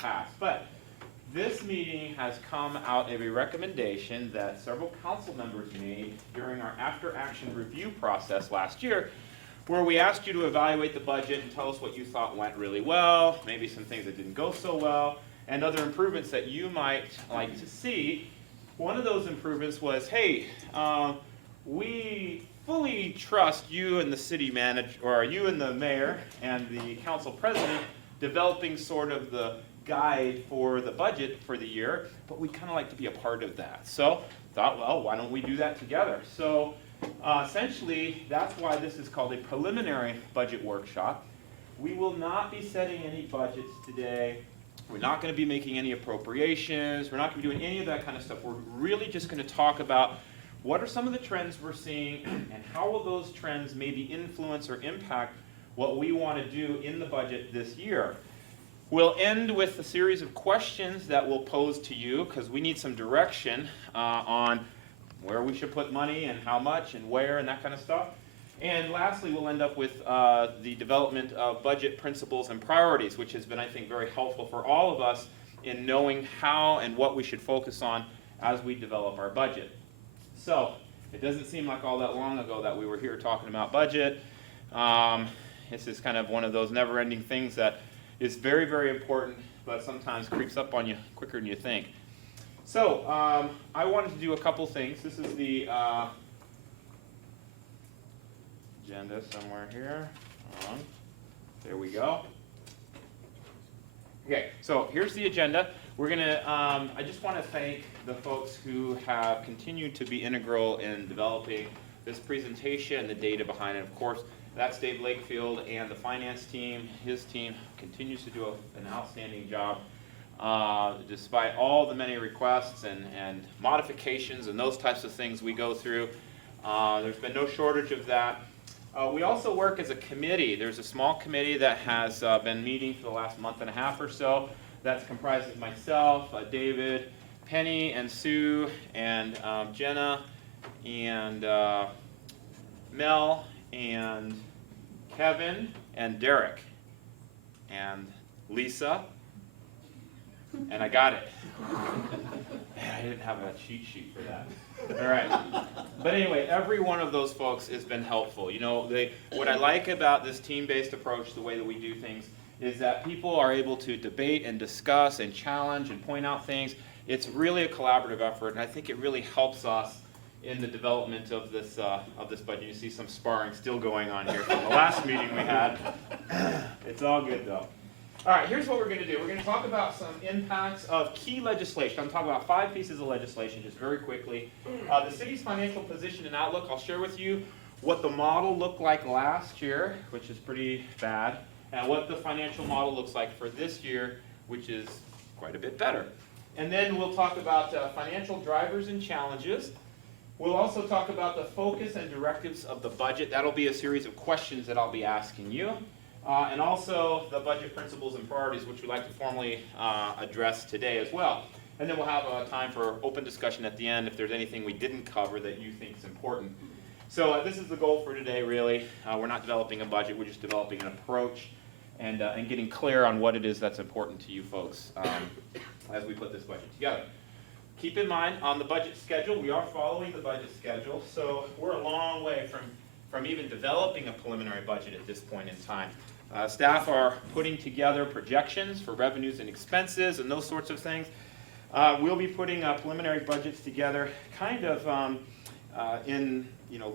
past. But this meeting has come out of a recommendation that several council members made during our after-action review process last year, where we asked you to evaluate the budget and tell us what you thought went really well, maybe some things that didn't go so well, and other improvements that you might like to see. One of those improvements was, hey, we fully trust you and the city manager, or you and the mayor and the council president developing sort of the guide for the budget for the year, but we kind of like to be a part of that. So thought, well, why don't we do that together? So essentially, that's why this is called a preliminary budget workshop. We will not be setting any budgets today. We're not going to be making any appropriations. We're not going to be doing any of that kind of stuff. We're really just going to talk about what are some of the trends we're seeing and how will those trends maybe influence or impact what we want to do in the budget this year. We'll end with a series of questions that we'll pose to you because we need some direction on where we should put money and how much and where and that kind of stuff. And lastly, we'll end up with the development of budget principles and priorities, which has been, I think, very helpful for all of us in knowing how and what we should focus on as we develop our budget. So, it doesn't seem like all that long ago that we were here talking about budget. This is kind of one of those never-ending things that is very, very important, but sometimes creeps up on you quicker than you think. So, I wanted to do a couple things. This is the agenda somewhere here. Hold on. There we go. Okay, so here's the agenda. We're gonna, I just want to thank the folks who have continued to be integral in developing this presentation and the data behind it. Of course, that's Dave Lakefield and the finance team. His team continues to do an outstanding job. Despite all the many requests and modifications and those types of things we go through, there's been no shortage of that. We also work as a committee. There's a small committee that has been meeting for the last month and a half or so. That's comprised of myself, David, Penny, and Sue, and Jenna, and Mel, and Kevin, and Derek, and Lisa, and I got it. Man, I didn't have a cheat sheet for that. All right. But anyway, every one of those folks has been helpful. You know, what I like about this team-based approach, the way that we do things, is that people are able to debate and discuss and challenge and point out things. It's really a collaborative effort, and I think it really helps us in the development of this budget. You see some sparring still going on here from the last meeting we had. It's all good, though. All right, here's what we're going to do. We're going to talk about some impacts of key legislation. I'm talking about 5 pieces of legislation just very quickly. The city's financial position and outlook. I'll share with you what the model looked like last year, which is pretty bad, and what the financial model looks like for this year, which is quite a bit better. And then we'll talk about financial drivers and challenges. We'll also talk about the focus and directives of the budget. That'll be a series of questions that I'll be asking you. And also the budget principles and priorities, which we'd like to formally address today as well. And then we'll have time for open discussion at the end if there's anything we didn't cover that you think is important. So this is the goal for today, really. We're not developing a budget, we're just developing an approach and getting clear on what it is that's important to you folks as we put this budget together. Keep in mind, on the budget schedule, we are following the budget schedule, so we're a long way from even developing a preliminary budget at this point in time. Staff are putting together projections for revenues and expenses and those sorts of things. We'll be putting preliminary budgets together kind of in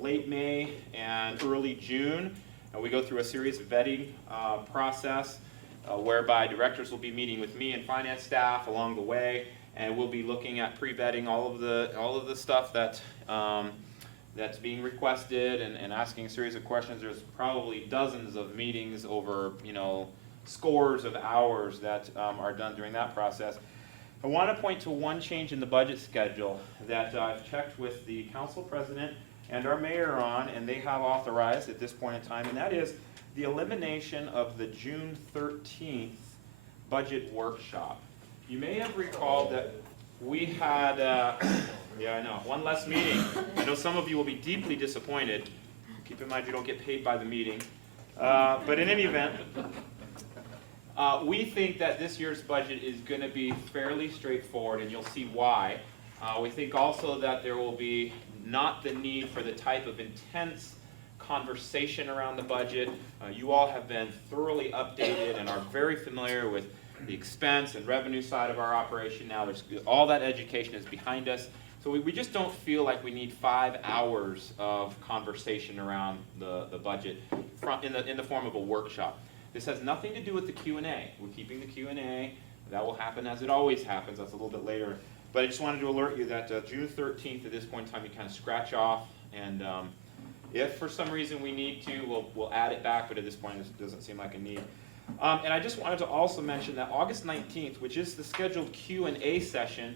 late May and early June. We go through a serious vetting process whereby directors will be meeting with me and finance staff along the way, and we'll be looking at pre-vetting all of the stuff that that's being requested and asking a series of questions. There's probably dozens of meetings over scores of hours that are done during that process. I want to point to one change in the budget schedule that I've checked with the council president and our mayor on, and they have authorized at this point in time, and that is the elimination of the June 13th budget workshop. You may have recalled that we had, yeah, I know, one less meeting. I know some of you will be deeply disappointed. Keep in mind you don't get paid by the meeting. But in any event, We think that this year's budget is going to be fairly straightforward, and you'll see why. We think also that there will be not the need for the type of intense conversation around the budget. You all have been thoroughly updated and are very familiar with the expense and revenue side of our operation now. All that education is behind us. So we just don't feel like we need 5 hours of conversation around the budget in the form of a workshop. This has nothing to do with the Q&A. We're keeping the Q&A. That will happen as it always happens. That's a little bit later. But I just wanted to alert you that June 13th, at this point in time, you kind of scratch off. And if for some reason we need to, we'll add it back. But at this point, it doesn't seem like a need. And I just wanted to also mention that August 19th, which is the scheduled Q&A session,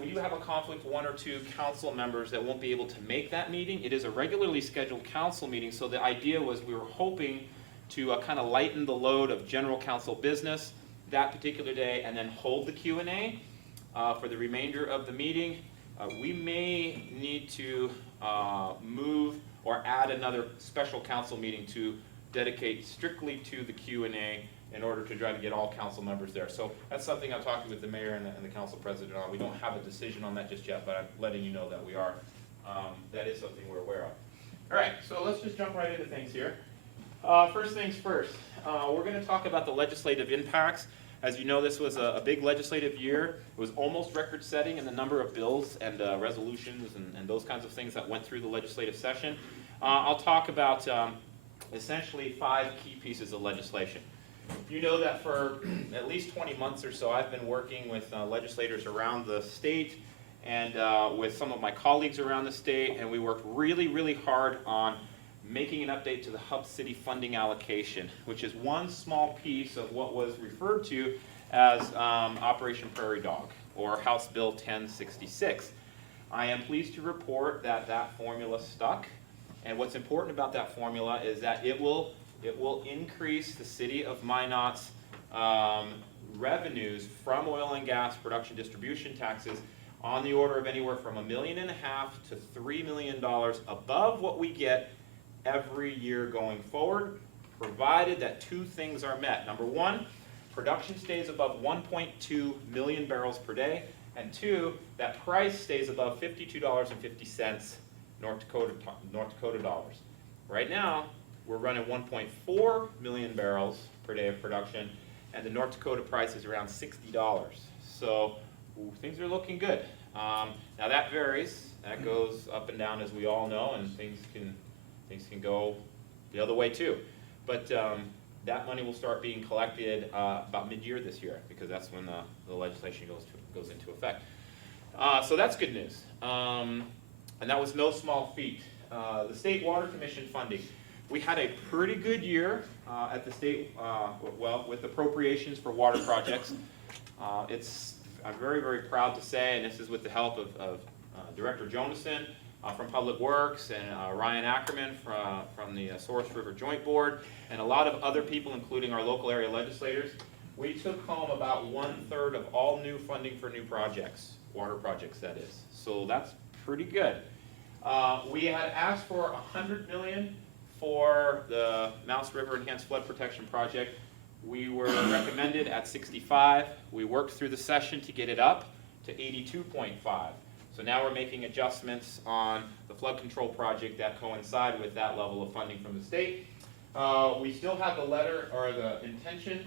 we do have a conflict with 1 or 2 council members that won't be able to make that meeting. It is a regularly scheduled council meeting, so the idea was we were hoping to kind of lighten the load of general council business that particular day and then hold the Q&A for the remainder of the meeting. We may need to move or add another special council meeting to dedicate strictly to the Q&A in order to try to get all council members there. So that's something I'm talking with the mayor and the council president on. We don't have a decision on that just yet, but I'm letting you know that we are. That is something we're aware of. All right, so let's just jump right into things here. First things first, we're going to talk about the legislative impacts. As you know, this was a big legislative year. It was almost record-setting in the number of bills and resolutions and those kinds of things that went through the legislative session. I'll talk about essentially 5 key pieces of legislation. You know that for at least 20 months or so, I've been working with legislators around the state and with some of my colleagues around the state, and we worked really, really hard on making an update to the Hub City funding allocation, which is one small piece of what was referred to as Operation Prairie Dog, or House Bill 1066. I am pleased to report that that formula stuck, and what's important about that formula is that it will increase the city of Minot's revenues from oil and gas production distribution taxes on the order of anywhere from $1.5 million to $3 million above what we get every year going forward, provided that 2 things are met. Number 1, production stays above 1.2 million barrels per day, and 2, that price stays above $52.50 North Dakota dollars. Right now, we're running 1.4 million barrels per day of production, and the North Dakota price is around $60. So things are looking good. Now that varies. That goes up and down, as we all know, and things can go the other way too. But that money will start being collected about mid-year this year, because that's when the legislation goes into effect. So that's good news. And that was no small feat. The State Water Commission funding. We had a pretty good year at the state, with appropriations for water projects. I'm very, very proud to say, and this is with the help of Director Jonason from Public Works and Ryan Ackerman from the Source River Joint Board, and a lot of other people, including our local area legislators. We took home about 1/3 of all new funding for new projects, water projects that is. So that's pretty good. We had asked for $100 million for the Mouse River Enhanced Flood Protection Project. We were recommended at 65. We worked through the session to get it up to 82.5. So now we're making adjustments on the flood control project that coincide with that level of funding from the state. We still have the letter, or the intention,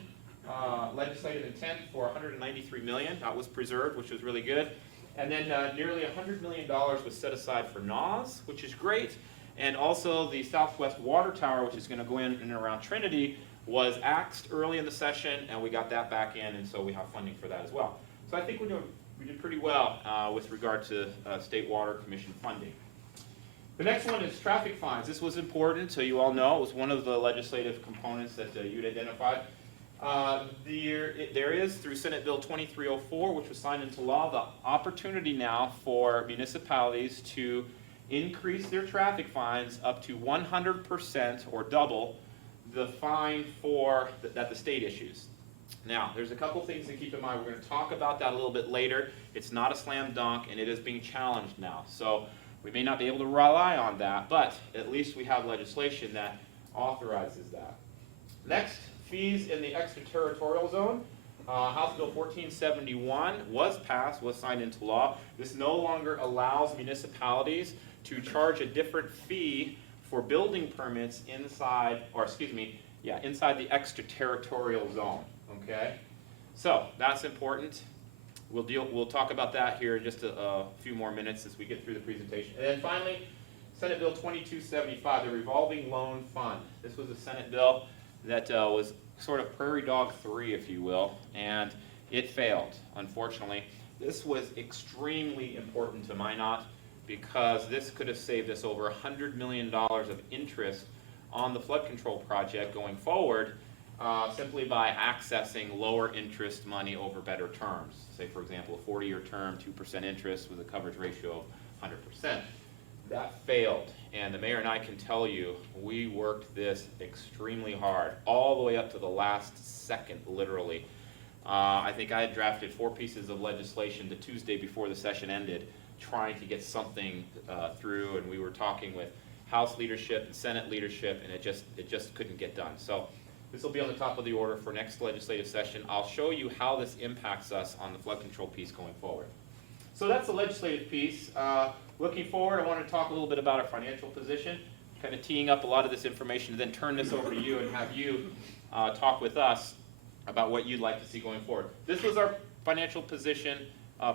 legislative intent for $193 million. That was preserved, which was really good. And then nearly $100 million was set aside for NAWS, which is great. And also the Southwest Water Tower, which is going to go in and around Trinity, was axed early in the session, and we got that back in, and so we have funding for that as well. So I think we did pretty well with regard to State Water Commission funding. The next one is traffic fines. This was important, so you all know it was one of the legislative components that you'd identified. There is, through Senate Bill 2304, which was signed into law, the opportunity now for municipalities to increase their traffic fines up to 100% or double the fine that the state issues. Now, there's a couple things to keep in mind. We're going to talk about that a little bit later. It's not a slam dunk, and it is being challenged now. So we may not be able to rely on that, but at least we have legislation that authorizes that. Next, fees in the extraterritorial zone. House Bill 1471 was passed, was signed into law. This no longer allows municipalities to charge a different fee for building permits inside, or excuse me, yeah, inside the extraterritorial zone, okay? So that's important. We'll talk about that here in just a few more minutes as we get through the presentation. And then finally, Senate Bill 2275, the Revolving Loan Fund. This was a Senate bill that was sort of prairie dog 3, if you will, and it failed, unfortunately. This was extremely important to Minot because this could have saved us over $100 million of interest on the flood control project going forward, simply by accessing lower interest money over better terms. Say, for example, a 40-year term, 2% interest with a coverage ratio of 100%. That failed, and the mayor and I can tell you, we worked this extremely hard, all the way up to the last second, literally. I think I had drafted 4 pieces of legislation the Tuesday before the session ended, trying to get something through, and we were talking with House leadership and Senate leadership, and it just couldn't get done. So this will be on the top of the order for next legislative session. I'll show you how this impacts us on the flood control piece going forward. So that's the legislative piece. Looking forward, I want to talk a little bit about our financial position, kind of teeing up a lot of this information, and then turn this over to you and have you talk with us about what you'd like to see going forward. This was our financial position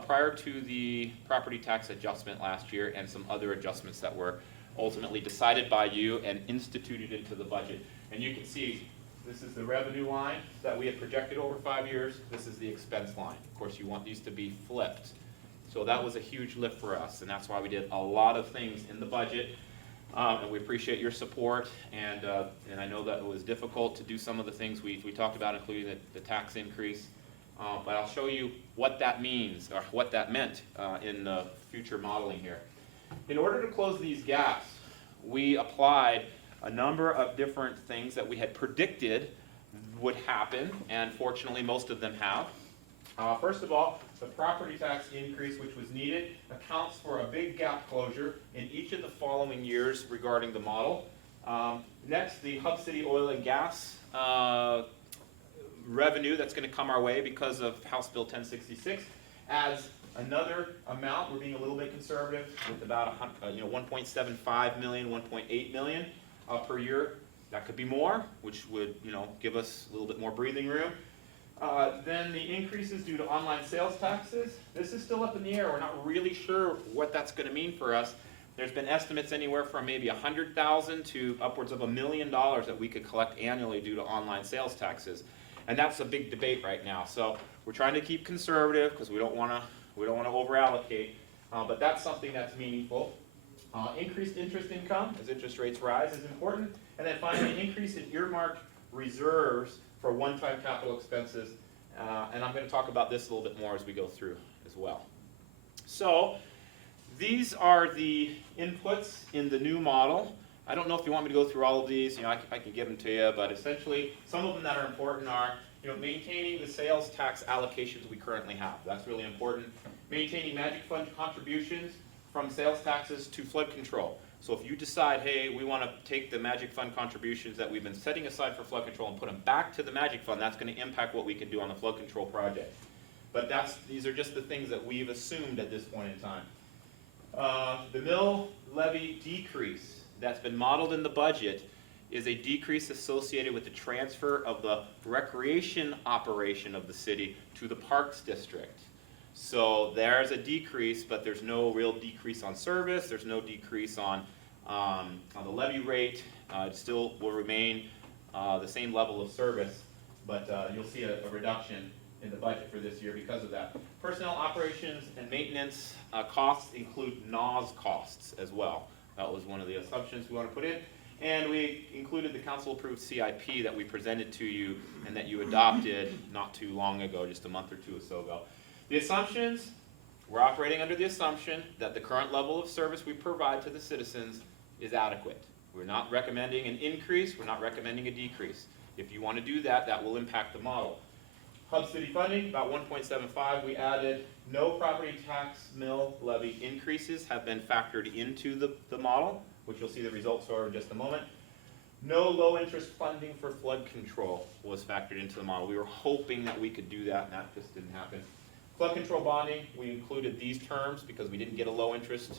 prior to the property tax adjustment last year and some other adjustments that were ultimately decided by you and instituted into the budget. And you can see this is the revenue line that we had projected over 5 years. This is the expense line. Of course, you want these to be flipped. So that was a huge lift for us, and that's why we did a lot of things in the budget. And we appreciate your support, and I know that it was difficult to do some of the things we talked about, including the tax increase. But I'll show you what that means, or what that meant in the future modeling here. In order to close these gaps, we applied a number of different things that we had predicted would happen, and fortunately most of them have. First of all, the property tax increase, which was needed, accounts for a big gap closure in each of the following years regarding the model. Next, the Hub City Oil and Gas revenue that's going to come our way because of House Bill 1066 adds another amount. We're being a little bit conservative with about 1.75 million, 1.8 million per year. That could be more, which would give us a little bit more breathing room. Then the increases due to online sales taxes. This is still up in the air. We're not really sure what that's going to mean for us. There's been estimates anywhere from maybe $100,000 to upwards of $1 million that we could collect annually due to online sales taxes, and that's a big debate right now. So we're trying to keep conservative because we don't want to over allocate, but that's something that's meaningful. Increased interest income as interest rates rise is important, and then finally increase in earmarked reserves for one-time capital expenses, and I'm going to talk about this a little bit more as we go through as well. So these are the inputs in the new model. I don't know if you want me to go through all of these. I can give them to you, but essentially some of them that are important are maintaining the sales tax allocations we currently have. That's really important. Maintaining Magic Fund contributions from sales taxes to flood control. So if you decide, hey, we want to take the Magic Fund contributions that we've been setting aside for flood control and put them back to the Magic Fund, that's going to impact what we can do on the flood control project. But these are just the things that we've assumed at this point in time. The mill levy decrease that's been modeled in the budget is a decrease associated with the transfer of the recreation operation of the city to the Parks District. So there's a decrease, but there's no real decrease on service. There's no decrease on the levy rate. It still will remain the same level of service, but you'll see a reduction in the budget for this year because of that. Personnel operations and maintenance costs include NOS costs as well. That was one of the assumptions we want to put in. And we included the council-approved CIP that we presented to you and that you adopted not too long ago, just a month or two or so ago. The assumptions, we're operating under the assumption that the current level of service we provide to the citizens is adequate. We're not recommending an increase, we're not recommending a decrease. If you want to do that, that will impact the model. Hub City funding, about 1.75. We added no property tax mill levy increases have been factored into the model, which you'll see the results for in just a moment. No low interest funding for flood control was factored into the model. We were hoping that we could do that, and that just didn't happen. Flood control bonding, we included these terms because we didn't get a low interest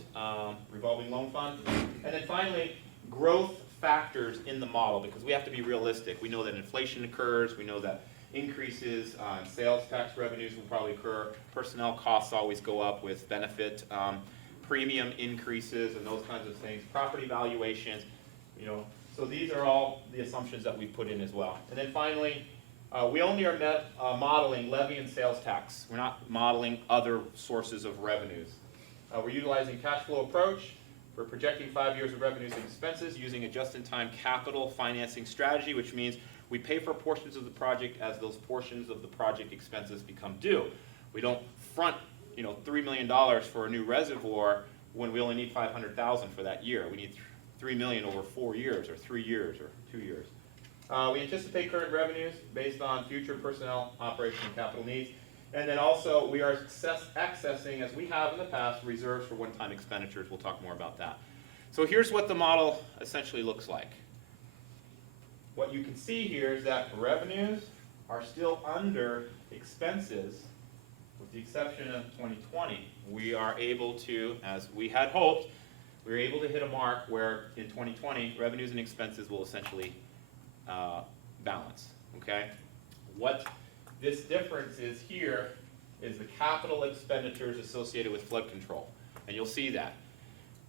revolving loan fund. And then finally, growth factors in the model, because we have to be realistic. We know that inflation occurs, we know that increases on sales tax revenues will probably occur, personnel costs always go up with benefit, premium increases and those kinds of things, property valuations, you know. So these are all the assumptions that we put in as well. And then finally, we only are modeling levy and sales tax. We're not modeling other sources of revenues. We're utilizing cash flow approach. We're projecting 5 years of revenues and expenses using a just-in-time capital financing strategy, which means we pay for portions of the project as those portions of the project expenses become due. We don't front, $3 million for a new reservoir when we only need $500,000 for that year. We need $3 million over 4 years, or 3 years, or 2 years. We anticipate current revenues based on future personnel, operation, and capital needs. And then also, we are accessing, as we have in the past, reserves for one-time expenditures. We'll talk more about that. So here's what the model essentially looks like. What you can see here is that revenues are still under expenses, with the exception of 2020. We are able to, as we had hoped, we were able to hit a mark where in 2020, revenues and expenses will essentially balance, okay? What this difference is here is the capital expenditures associated with flood control, and you'll see that.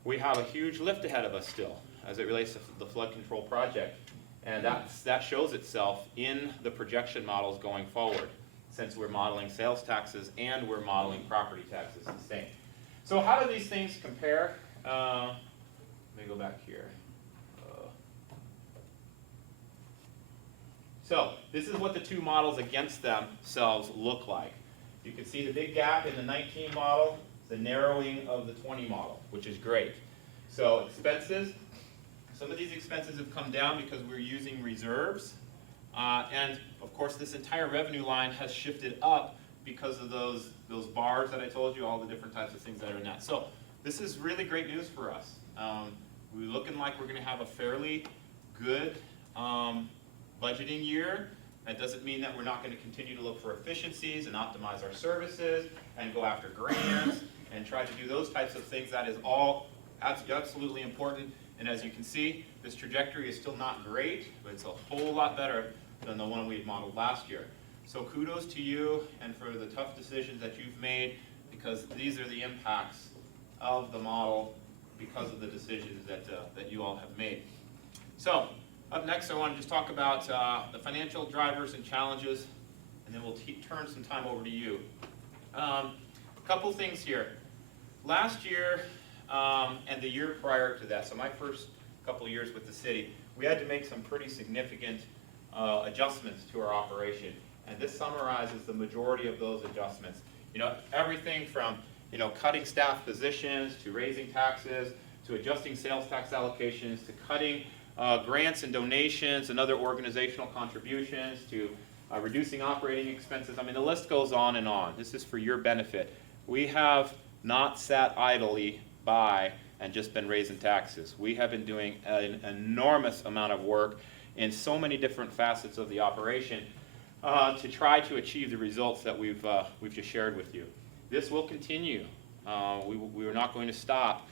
We have a huge lift ahead of us still as it relates to the flood control project, and that shows itself in the projection models going forward, since we're modeling sales taxes and we're modeling property taxes the same. So how do these things compare? Let me go back here. So this is what the two models against themselves look like. You can see the big gap in the 19 model, the narrowing of the 20 model, which is great. So expenses, some of these expenses have come down because we're using reserves. And of course this entire revenue line has shifted up because of those bars that I told you, all the different types of things that are in that. So this is really great news for us. We're looking like we're going to have a fairly good budgeting year. That doesn't mean that we're not going to continue to look for efficiencies and optimize our services and go after grants and try to do those types of things. That is all absolutely important. And as you can see, this trajectory is still not great, but it's a whole lot better than the one we had modeled last year. So kudos to you and for the tough decisions that you've made, because these are the impacts of the model because of the decisions that you all have made. So up next, I want to just talk about the financial drivers and challenges, and then we'll turn some time over to you. A couple things here. Last year and the year prior to that, so my first couple of years with the city, we had to make some pretty significant adjustments to our operation, and this summarizes the majority of those adjustments. Everything from cutting staff positions, to raising taxes, to adjusting sales tax allocations, to cutting grants and donations and other organizational contributions, to reducing operating expenses. I mean, the list goes on and on. This is for your benefit. We have not sat idly by and just been raising taxes. We have been doing an enormous amount of work in so many different facets of the operation to try to achieve the results that we've just shared with you. This will continue. We are not going to stop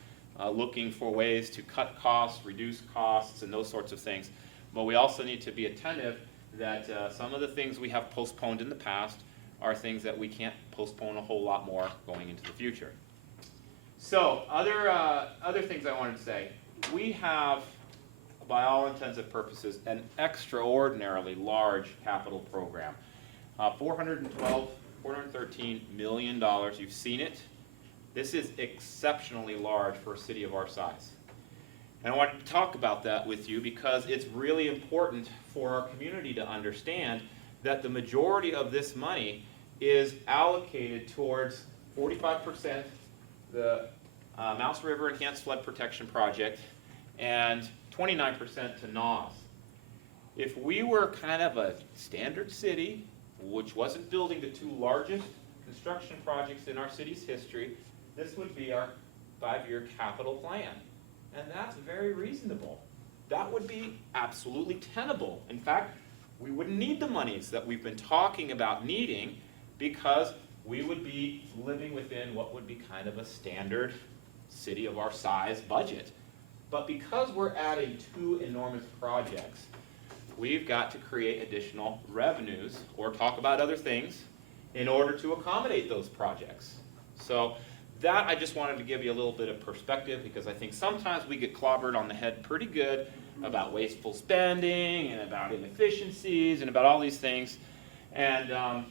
looking for ways to cut costs, reduce costs, and those sorts of things. But we also need to be attentive that some of the things we have postponed in the past are things that we can't postpone a whole lot more going into the future. So other things I wanted to say. We have, by all intents and purposes, an extraordinarily large capital program. $413 million. You've seen it. This is exceptionally large for a city of our size. And I want to talk about that with you because it's really important for our community to understand that the majority of this money is allocated towards 45% the Mouse River Enhanced Flood Protection Project and 29% to NAWS. If we were kind of a standard city, which wasn't building the two largest construction projects in our city's history, this would be our 5-year capital plan. And that's very reasonable. that would be absolutely tenable. In fact, we wouldn't need the monies that we've been talking about needing, because we would be living within what would be kind of a standard city of our size budget. But because we're adding two enormous projects, we've got to create additional revenues or talk about other things in order to accommodate those projects. So that, I just wanted to give you a little bit of perspective, because I think sometimes we get clobbered on the head pretty good about wasteful spending and about inefficiencies and about all these things. And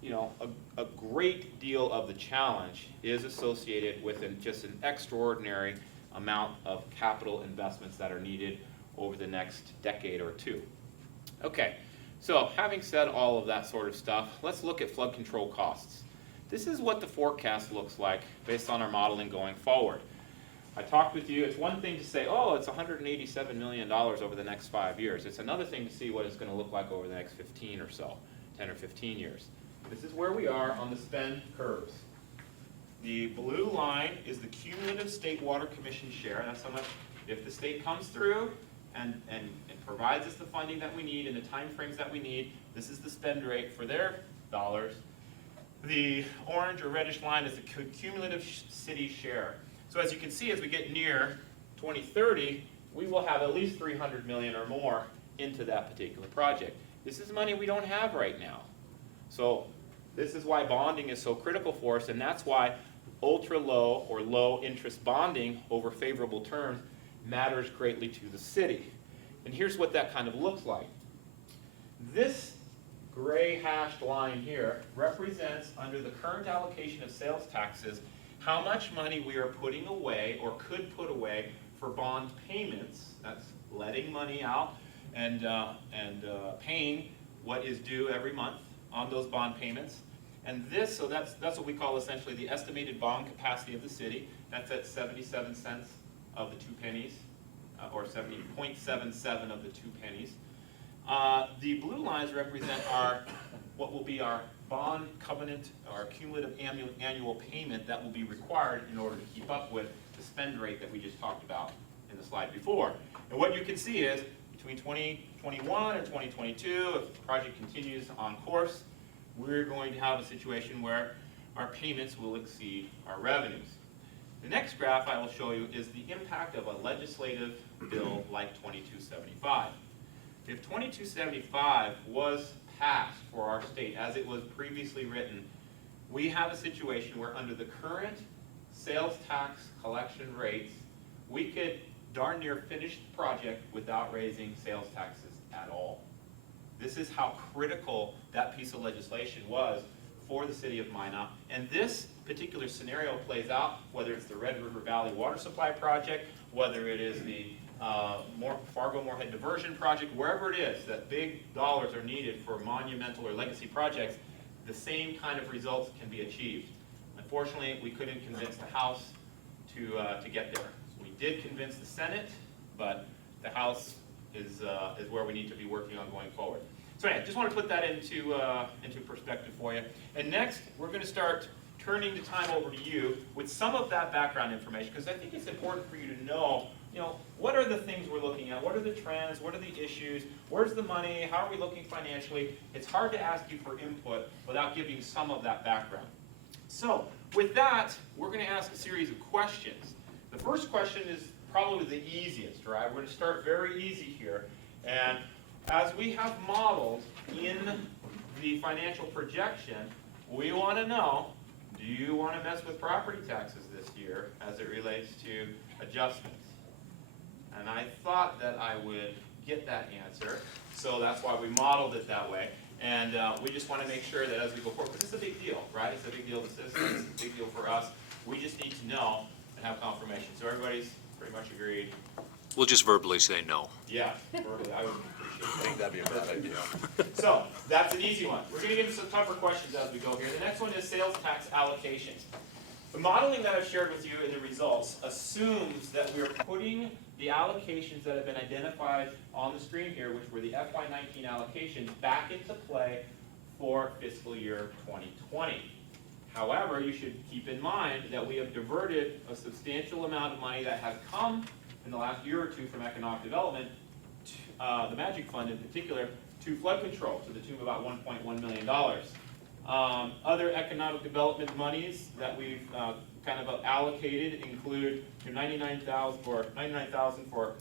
you know, a great deal of the challenge is associated with just an extraordinary amount of capital investments that are needed over the next decade or two. Okay, so having said all of that sort of stuff, let's look at flood control costs. This is what the forecast looks like based on our modeling going forward. I talked with you, it's one thing to say, oh, it's $187 million over the next 5 years. It's another thing to see what it's going to look like over the next 15 or so, 10 or 15 years. This is where we are on the spend curves. The blue line is the cumulative state water commission share. That's how much, if the state comes through and provides us the funding that we need in the time frames that we need, this is the spend rate for their dollars. The orange or reddish line is the cumulative city share. So as you can see, as we get near 2030, we will have at least $300 million or more into that particular project. This is money we don't have right now. So this is why bonding is so critical for us, and that's why ultra low or low interest bonding over favorable terms matters greatly to the city. And here's what that kind of looks like. This gray hashed line here represents, under the current allocation of sales taxes, how much money we are putting away or could put away for bond payments. That's letting money out and paying what is due every month on those bond payments. And this, so that's what we call essentially the estimated bond capacity of the city. That's at 77 cents of the 2 pennies, or 70.77 of the 2 pennies. The blue lines represent what will be our bond covenant, our cumulative annual payment that will be required in order to keep up with the spend rate that we just talked about in the slide before. And what you can see is between 2021 and 2022, if the project continues on course, we're going to have a situation where our payments will exceed our revenues. The next graph I will show you is the impact of a legislative bill like 2275. If 2275 was passed for our state as it was previously written, we have a situation where under the current sales tax collection rates, we could darn near finish the project without raising sales taxes at all. This is how critical that piece of legislation was for the city of Minot. And this particular scenario plays out, whether it's the Red River Valley Water Supply Project, whether it is the Fargo-Moorhead Diversion Project, wherever it is that big dollars are needed for monumental or legacy projects, the same kind of results can be achieved. Unfortunately, we couldn't convince the House to get there. We did convince the Senate, but the House is where we need to be working on going forward. So anyway, just want to put that into perspective for you. And next, we're going to start turning the time over to you with some of that background information, because I think it's important for you to know, what are the things we're looking at? What are the trends? What are the issues? Where's the money? How are we looking financially? It's hard to ask you for input without giving some of that background. So with that, we're going to ask a series of questions. The first question is probably the easiest, right? We're going to start very easy here. And as we have modeled in the financial projection, we want to know, do you want to mess with property taxes this year as it relates to adjustments? And I thought that I would get that answer, so that's why we modeled it that way. And we just want to make sure that as we go forward, because it's a big deal, right? It's a big deal to citizens, it's a big deal for us. We just need to know and have confirmation. So everybody's pretty much agreed. We'll just verbally say no. Yeah, verbally, I would appreciate that. I think that'd be a bad idea. So, that's an easy one. We're going to get into some tougher questions as we go here. The next one is sales tax allocations. The modeling that I've shared with you in the results assumes that we're putting the allocations that have been identified on the screen here, which were the FY19 allocations, back into play for fiscal year 2020. However, you should keep in mind that we have diverted a substantial amount of money that has come in the last year or two from economic development, the Magic Fund in particular, to flood control to the tune of about $1.1 million. Other economic development monies that we've kind of allocated include $99,000 for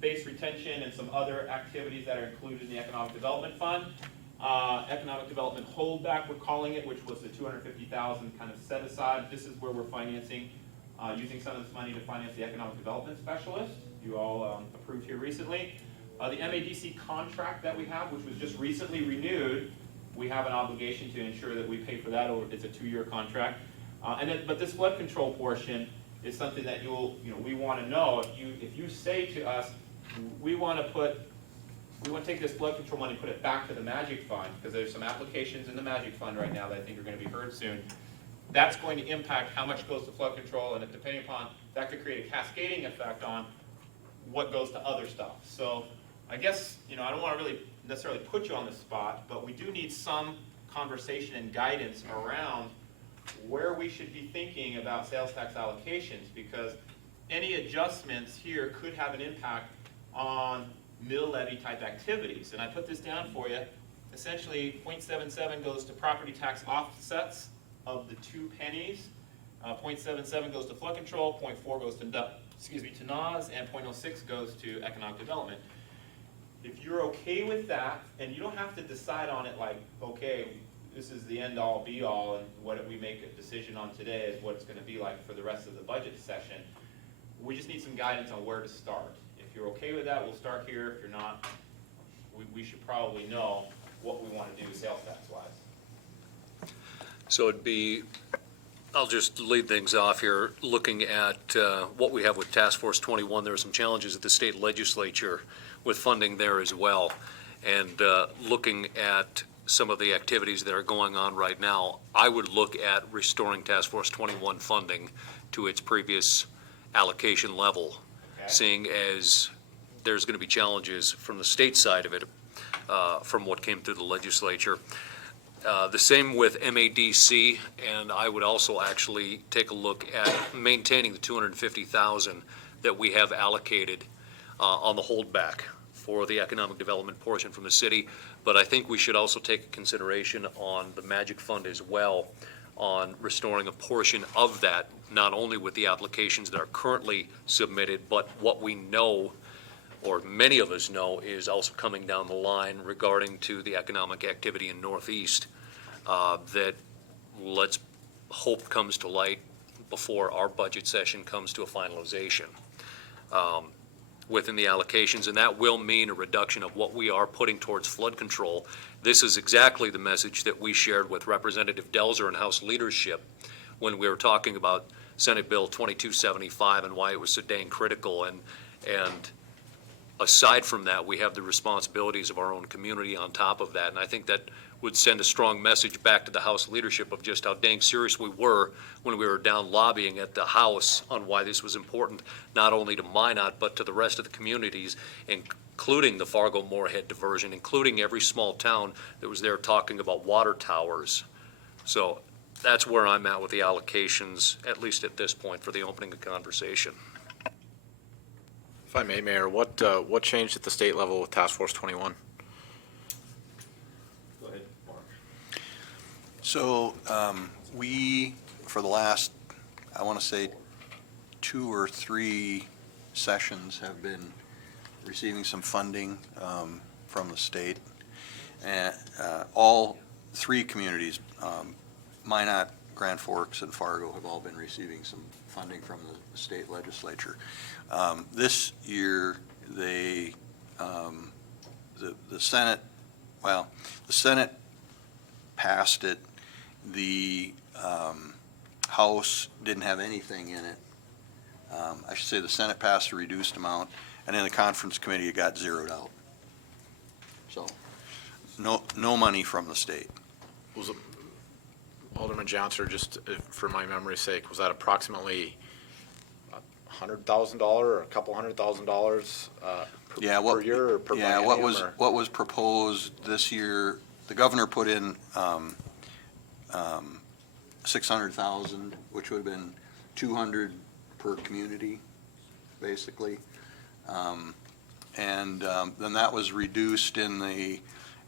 base retention and some other activities that are included in the Economic Development Fund. Economic Development Holdback, we're calling it, which was the $250,000 kind of set aside. This is where we're financing, using some of this money to finance the Economic Development Specialist, you all approved here recently. The MADC contract that we have, which was just recently renewed, we have an obligation to ensure that we pay for that over, it's a 2-year contract. But this flood control portion is something that we want to know. If you say to us, we want to take this flood control money and put it back to the Magic Fund, because there's some applications in the Magic Fund right now that I think are going to be heard soon. That's going to impact how much goes to flood control, and depending upon, that could create a cascading effect on what goes to other stuff. So I guess, I don't want to really necessarily put you on the spot, but we do need some conversation and guidance around where we should be thinking about sales tax allocations, because any adjustments here could have an impact on mill levy type activities. And I put this down for you. Essentially, 0.77 goes to property tax offsets of the 2 pennies. 0.77 goes to flood control, 0.4 goes to NAS, and 0.06 goes to economic development. If you're okay with that, and you don't have to decide on it like, okay, this is the end all be all, and what we make a decision on today is what it's going to be like for the rest of the budget session. We just need some guidance on where to start. If you're okay with that, we'll start here. If you're not, we should probably know what we want to do sales tax wise. So it'd be, I'll just lead things off here, looking at what we have with Task Force 21. There are some challenges at the state legislature with funding there as well. And looking at some of the activities that are going on right now, I would look at restoring Task Force 21 funding to its previous allocation level, seeing as there's going to be challenges from the state side of it from what came through the legislature. The same with MADC, and I would also actually take a look at maintaining the $250,000 that we have allocated on the holdback for the economic development portion from the city. But I think we should also take consideration on the Magic Fund as well, on restoring a portion of that, not only with the applications that are currently submitted, but what we know, or many of us know, is also coming down the line regarding to the economic activity in Northeast that let's hope comes to light before our budget session comes to a finalization within the allocations, and that will mean a reduction of what we are putting towards flood control. This is exactly the message that we shared with Representative Delzer and House leadership when we were talking about Senate Bill 2275 and why it was so dang critical. And aside from that, we have the responsibilities of our own community on top of that. And I think that would send a strong message back to the House leadership of just how dang serious we were when we were down lobbying at the House on why this was important, not only to Minot, but to the rest of the communities, including the Fargo-Moorhead diversion, including every small town that was there talking about water towers. So that's where I'm at with the allocations, at least at this point, for the opening of conversation. If I may, Mayor, what changed at the state level with Task Force 21? Go ahead, Mark. So we, for the last, I want to say 2 or 3 sessions, have been receiving some funding from the state. And all 3 communities, Minot, Grand Forks, and Fargo, have all been receiving some funding from the state legislature. This year, the Senate, well, the Senate passed it. The House didn't have anything in it. I should say the Senate passed a reduced amount, and in the conference committee, it got zeroed out. So, no money from the state. Was it, Alderman Johnson, just for my memory's sake, was that approximately $100,000 or a couple $100,000 per year or per yeah, biennium, what was proposed this year, the governor put in $600,000, which would have been $200 per community, basically. Then that was reduced in the,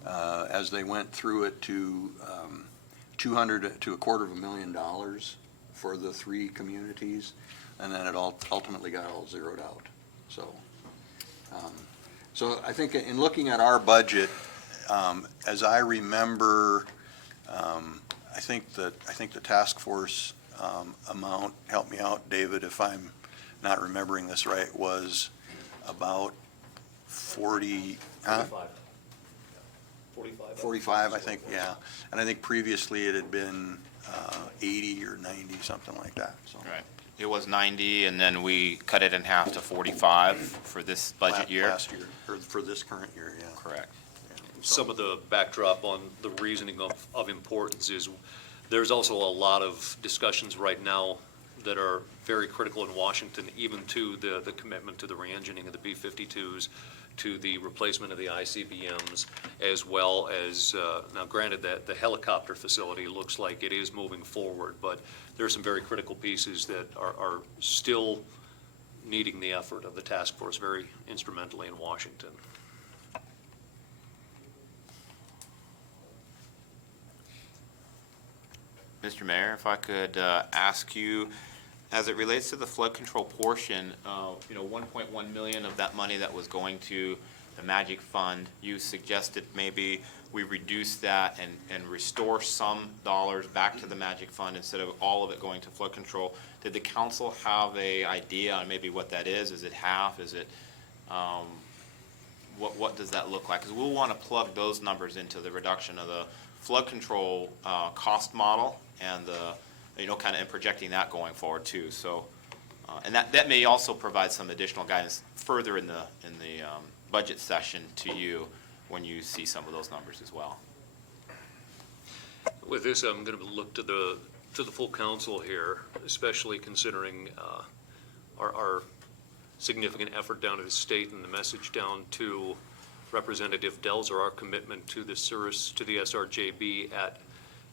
as they went through it to 200 to $250,000 for the 3 communities, and then it all ultimately got all zeroed out. So I think in looking at our budget, as I remember, I think the task force amount, help me out, David, if I'm not remembering this right, was about 40, huh? 45, I think, yeah. And I think previously it had been 80 or 90, something like that, so. Right. It was 90, and then we cut it in half to 45 for this budget year. Last year, or for this current year, yeah. Correct. Some of the backdrop on the reasoning of importance is there's also a lot of discussions right now that are very critical in Washington, even to the commitment to the re-engineering of the B-52s, to the replacement of the ICBMs, as well as, now granted that the helicopter facility looks like it is moving forward, but there are some very critical pieces that are still needing the effort of the task force very instrumentally in Washington. Mr. Mayor, if I could ask you, as it relates to the flood control portion, 1.1 million of that money that was going to the Magic Fund, you suggested maybe we reduce that and restore some dollars back to the Magic Fund instead of all of it going to flood control. Did the council have a idea on maybe what that is? Is it half? Is it, what does that look like? Because we'll want to plug those numbers into the reduction of the flood control cost model and the, kind of in projecting that going forward too. So, and that may also provide some additional guidance further in the budget session to you when you see some of those numbers as well. With this, I'm going to look to the full council here, especially considering our significant effort down to the state and the message down to Representative Delzer, our commitment to the SRJB at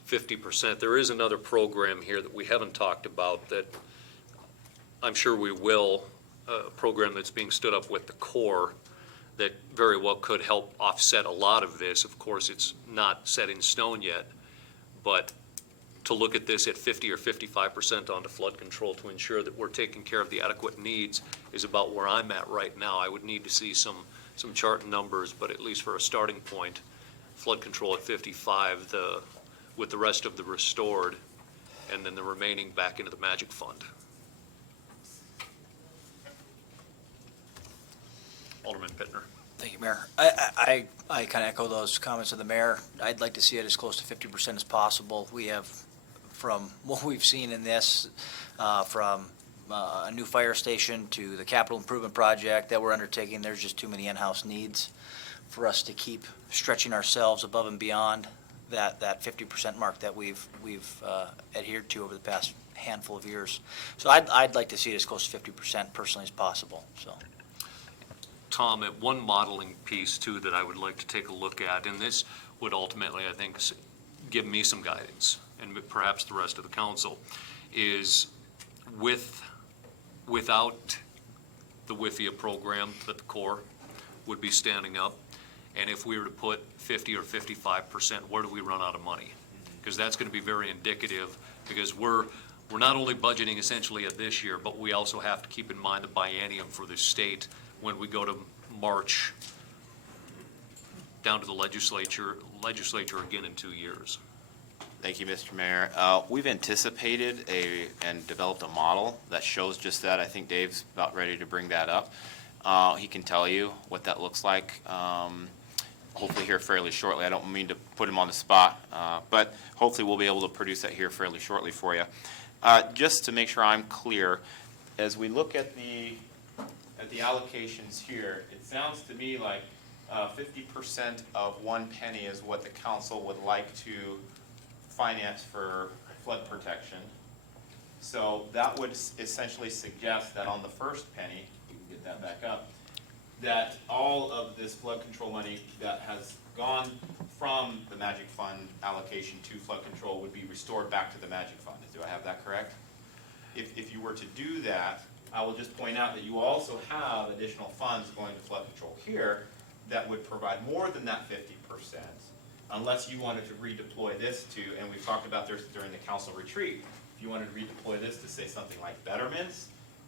50%. There is another program here that we haven't talked about that I'm sure we will, a program that's being stood up with the Corps that very well could help offset a lot of this. Of course, it's not set in stone yet, but to look at this at 50 or 55% onto flood control to ensure that we're taking care of the adequate needs is about where I'm at right now. I would need to see some chart numbers, but at least for a starting point, flood control at 55, with the rest of the restored, and then the remaining back into the Magic Fund. Alderman Pittner. Thank you, Mayor. I kind of echo those comments of the mayor. I'd like to see it as close to 50% as possible. We have, from what we've seen in this, from a new fire station to the capital improvement project that we're undertaking, there's just too many in-house needs for us to keep stretching ourselves above and beyond that 50% mark that we've adhered to over the past handful of years. So I'd like to see it as close to 50% personally as possible. So. Tom, at one modeling piece too that I would like to take a look at, and this would ultimately, I think, give me some guidance, and perhaps the rest of the council, is without the WIFIA program that the Corps would be standing up, and if we were to put 50 or 55%, where do we run out of money? Because that's going to be very indicative, because we're not only budgeting essentially at this year, but we also have to keep in mind the biennium for the state when we go to March down to the legislature again in 2 years. Thank you, Mr. Mayor. We've anticipated and developed a model that shows just that. I think Dave's about ready to bring that up. He can tell you what that looks like, hopefully here fairly shortly. I don't mean to put him on the spot, but hopefully we'll be able to produce that here fairly shortly for you. Just to make sure I'm clear, as we look at the allocations here, it sounds to me like 50% of 1 penny is what the council would like to finance for flood protection. So that would essentially suggest that on the first penny, you can get that back up, that all of this flood control money that has gone from the Magic Fund allocation to flood control would be restored back to the Magic Fund. Do I have that correct? If you were to do that, I will just point out that you also have additional funds going to flood control here that would provide more than that 50%, unless you wanted to redeploy this to, and we've talked about this during the council retreat, if you wanted to redeploy this to say something like betterments,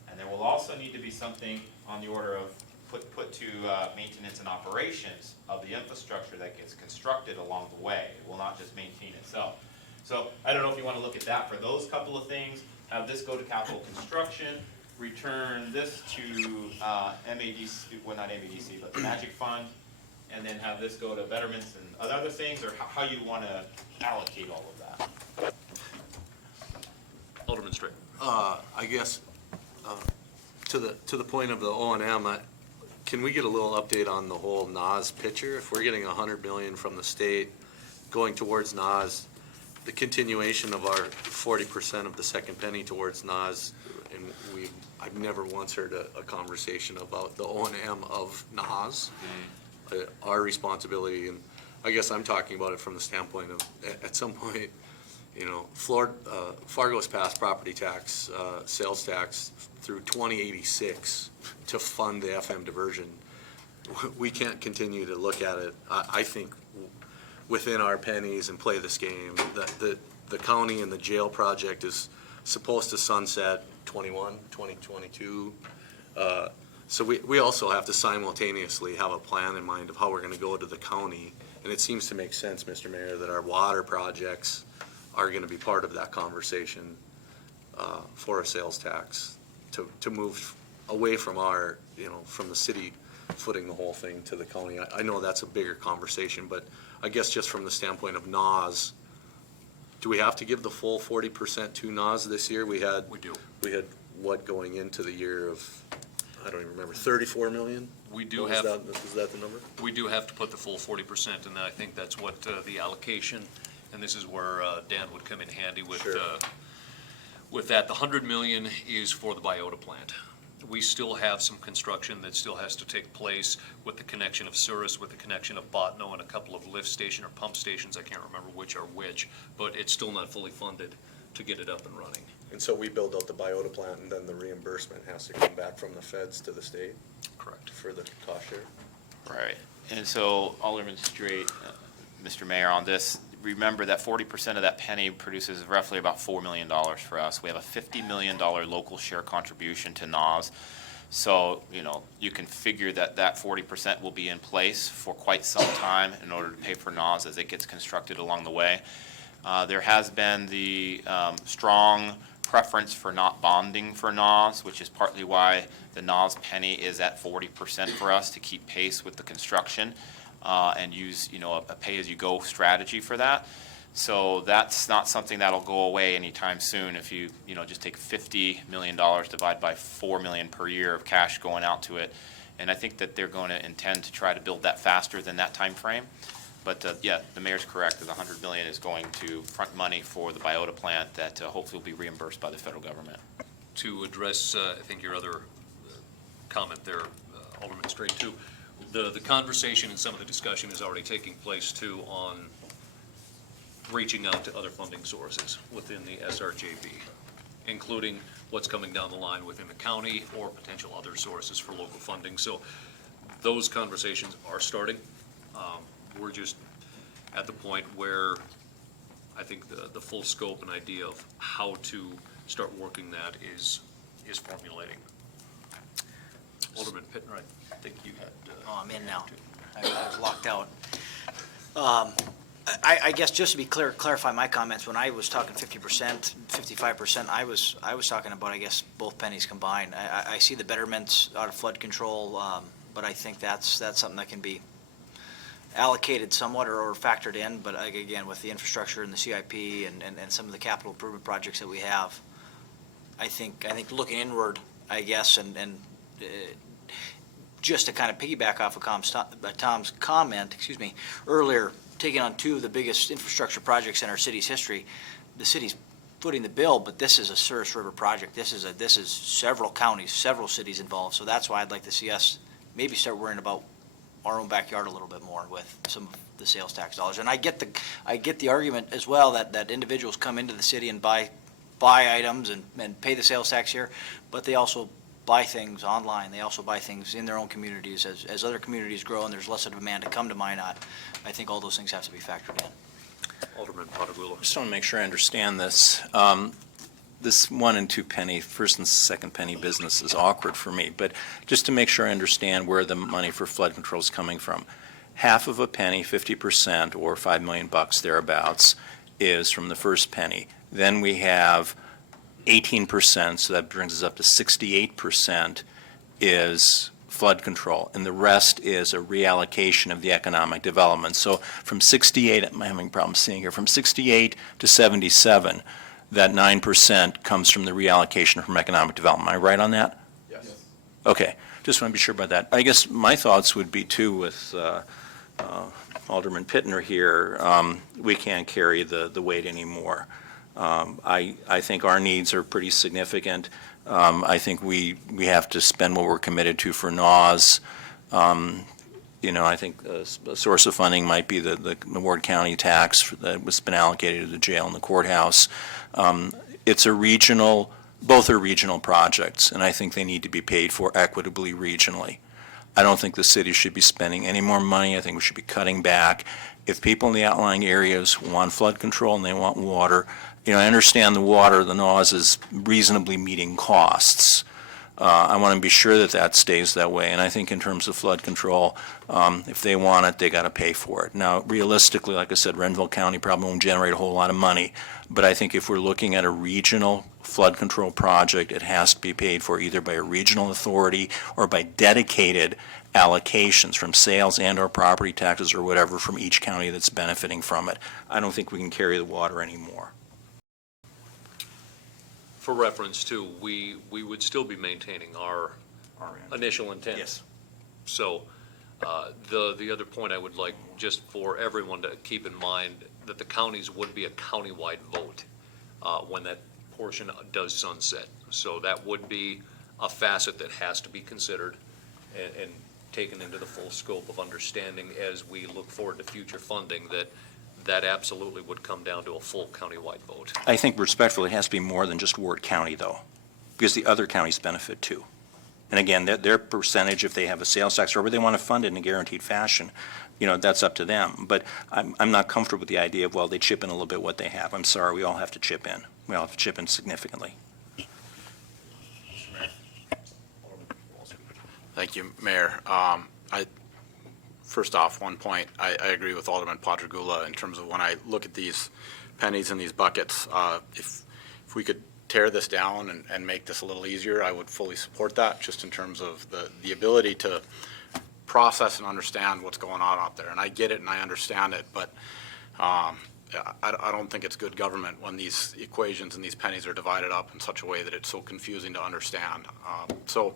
and there will also need to be something on the order of put to maintenance and operations of the infrastructure that gets constructed along the way. It will not just maintain itself. So I don't know if you want to look at that for those couple of things, have this go to capital construction, return this to MADC, well not MADC, but the Magic Fund, and then have this go to betterments and other things, or how you want to allocate all of that. Alderman Straight. I guess, to the point of the O&M, can we get a little update on the whole NAS picture? If we're getting $100 million from the state going towards NAS, the continuation of our 40% of the second penny towards NAS, and I've never once heard a conversation about the O&M of NAS, our responsibility, and I guess I'm talking about it from the standpoint of, at some point, you know, Fargo's passed property tax, sales tax through 2086 to fund the FM diversion. We can't continue to look at it, I think, within our pennies and play this game. The county and the jail project is supposed to sunset 2022. So we also have to simultaneously have a plan in mind of how we're gonna go to the county. And it seems to make sense, Mr. Mayor, that our water projects are gonna be part of that conversation for a sales tax to move away from our, you know, from the city footing the whole thing to the county. I know that's a bigger conversation, but I guess just from the standpoint of NAS, do we have to give the full 40% to NAS this year? We do. We had what going into the year of, I don't even remember, 34 million? We do Is have, that the number? we do have to put the full 40%, and I think that's what the allocation, and this is where Dan would come in handy with, Sure. With that. The 100 million is for the biota plant. We still have some construction that still has to take place with the connection of Surus, with the connection of Botno, and a couple of lift station or pump stations, I can't remember which are which, but it's still not fully funded to get it up and running. And so we build out the biota plant, and then the reimbursement has to come back from the feds to the state Correct. for the cost share? Right. And so Alderman Straight, Mr. Mayor, on this, remember that 40% of that penny produces roughly about $4 million for us. We have a $50 million local share contribution to NAS. So, you know, you can figure that that 40% will be in place for quite some time in order to pay for NAS as it gets constructed along the way. There has been the strong preference for not bonding for NAS, which is partly why the NAS penny is at 40% for us, to keep pace with the construction and use, you know, a pay-as-you-go strategy for that. So that's not something that'll go away anytime soon. If you know, just take $50 million, divide by $4 million per year of cash going out to it. And I think that they're going to intend to try to build that faster than that time frame. But yeah, the mayor's correct. The $100 million is going to front money for the biota plant that hopefully will be reimbursed by the federal government. To address, I think, your other comment there, Alderman Straight, too, the conversation and some of the discussion is already taking place, too, on reaching out to other funding sources within the SRJB, including what's coming down the line within the county or potential other sources for local funding. So those conversations are starting. We're just at the point where I think the full scope and idea of how to start working that is formulating. Alderman Pittner, I think you had. Oh, I'm in now. I was locked out. I guess just to be clear, clarify my comments, when I was talking 50%, 55%, I was talking about, I guess, both pennies combined. I see the betterments out of flood control, but I think that's something that can be allocated somewhat or factored in, but again, with the infrastructure and the CIP and some of the capital improvement projects that we have, I think looking inward, I guess, and just to kind of piggyback off of Tom's comment, earlier, taking on two of the biggest infrastructure projects in our city's history, the city's footing the bill, but this is a Souris River project. This is several counties, several cities involved, so that's why I'd like to see us maybe start worrying about our own backyard a little bit more with some of the sales tax dollars. And I get the argument as well that individuals come into the city and buy items and pay the sales tax here, but they also buy things online. They also buy things in their own communities. As other communities grow and there's less of a demand to come to Minot, I think all those things have to be factored in. Alderman Potagula. Just want to make sure I understand this. This 1 and 2 penny, first and second penny business is awkward for me, but just to make sure I understand where the money for flood control is coming from. Half of a penny, 50%, or $5 million thereabouts, is from the first penny. Then we have 18%, so that brings us up to 68% is flood control, and the rest is a reallocation of the economic development. So from 68, I'm having problems seeing here, from 68 to 77, that 9% comes from the reallocation from economic development. Am I right on that? Yes. Okay, just want to be sure about that. I guess my thoughts would be too with Alderman Pittner here, we can't carry the weight anymore. I think our needs are pretty significant. I think we have to spend what we're committed to for NAWS. I think a source of funding might be the Ward County tax that was been allocated to the jail and the courthouse. It's a regional, both are regional projects, and I think they need to be paid for equitably regionally. I don't think the city should be spending any more money. I think we should be cutting back. If people in the outlying areas want flood control and they want water, I understand the water, the NAWS is reasonably meeting costs. I want to be sure that that stays that way. And I think in terms of flood control, if they want it, they got to pay for it. Now, realistically, like I said, Renville County probably won't generate a whole lot of money. But I think if we're looking at a regional flood control project, it has to be paid for either by a regional authority or by dedicated allocations from sales and or property taxes or whatever from each county that's benefiting from it. I don't think we can carry the water anymore. For reference too, we would still be maintaining our initial intent. Yes. So the other point I would like just for everyone to keep in mind that the counties would be a countywide vote when that portion does sunset. So that would be a facet that has to be considered and taken into the full scope of understanding as we look forward to future funding, that absolutely would come down to a full countywide vote. I think respectfully, it has to be more than just Ward County, though, because the other counties benefit too. And again, their percentage, if they have a sales tax, or whether they want to fund it in a guaranteed fashion, that's up to them. But I'm not comfortable with the idea of, well, they chip in a little bit what they have. I'm sorry, we all have to chip in. We all have to chip in significantly. Thank you, Mayor. First off, one point, I agree with Alderman Potragula in terms of when I look at these pennies in these buckets, if we could tear this down and make this a little easier, I would fully support that, just in terms of the ability to process and understand what's going on out there. And I get it and I understand it, but I don't think it's good government when these equations and these pennies are divided up in such a way that it's so confusing to understand. So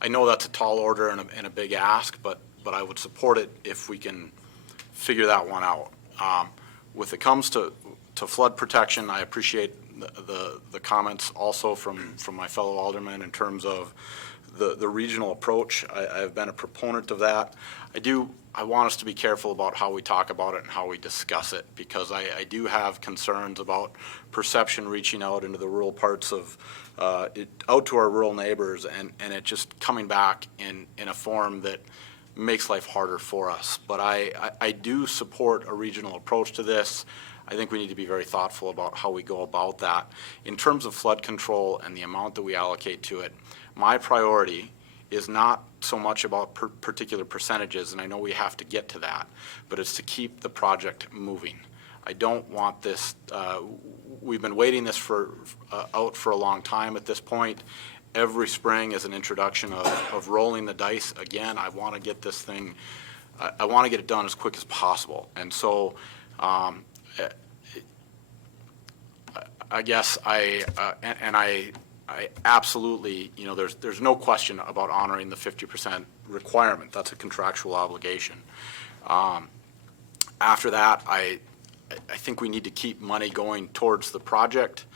I know that's a tall order and a big ask, but I would support it if we can figure that one out. When it comes to flood protection, I appreciate the comments also from my fellow aldermen in terms of the regional approach. I have been a proponent of that. I want us to be careful about how we talk about it and how we discuss it, because I do have concerns about perception reaching out into the rural parts of, out to our rural neighbors, and it just coming back in a form that makes life harder for us. But I do support a regional approach to this. I think we need to be very thoughtful about how we go about that. In terms of flood control and the amount that we allocate to it, my priority is not so much about particular percentages, and I know we have to get to that, but it's to keep the project moving. I don't want this, we've been waiting this out for a long time at this point. Every spring is an introduction of rolling the dice again. I want to get this thing, I want to get it done as quick as possible. And so I guess I absolutely, there's no question about honoring the 50% requirement. That's a contractual obligation. After that, I think we need to keep money going towards the project.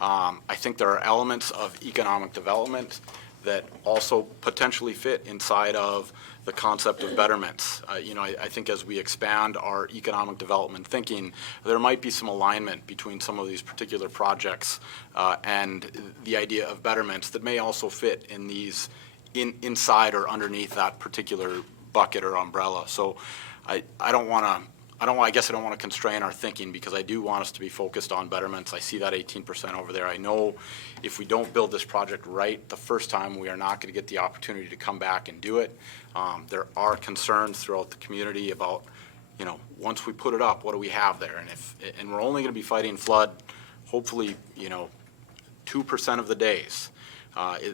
I think there are elements of economic development that also potentially fit inside of the concept of betterments. I think as we expand our economic development thinking, there might be some alignment between some of these particular projects and the idea of betterments that may also fit in these inside or underneath that particular bucket or umbrella. So I guess I don't want to constrain our thinking, because I do want us to be focused on betterments. I see that 18% over there. I know if we don't build this project right the first time, we are not going to get the opportunity to come back and do it. There are concerns throughout the community about, once we put it up, what do we have there? And we're only going to be fighting flood, hopefully, 2% of the days.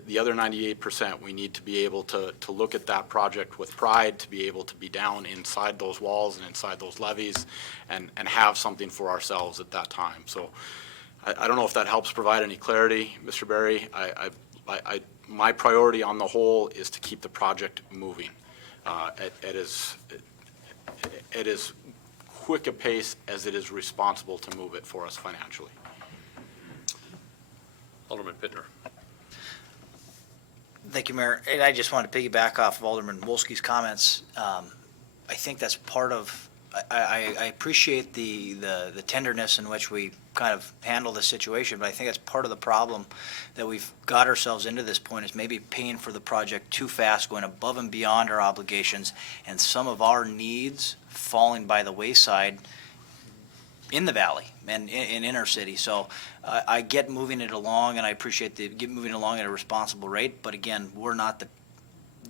The other 98%, we need to be able to look at that project with pride, to be able to be down inside those walls and inside those levees and have something for ourselves at that time. So I don't know if that helps provide any clarity, Mr. Berry. My priority on the whole is to keep the project moving at as quick a pace as it is responsible to move it for us financially. Alderman Pittner. Thank you, Mayor. And I just want to piggyback off of Alderman Wolski's comments. I think that's part of, I appreciate the tenderness in which we kind of handle this situation, but I think that's part of the problem that we've got ourselves into this point, is maybe paying for the project too fast, going above and beyond our obligations, and some of our needs falling by the wayside in the valley and in inner city. So I get moving it along, and I appreciate get moving along at a responsible rate. But again, we're not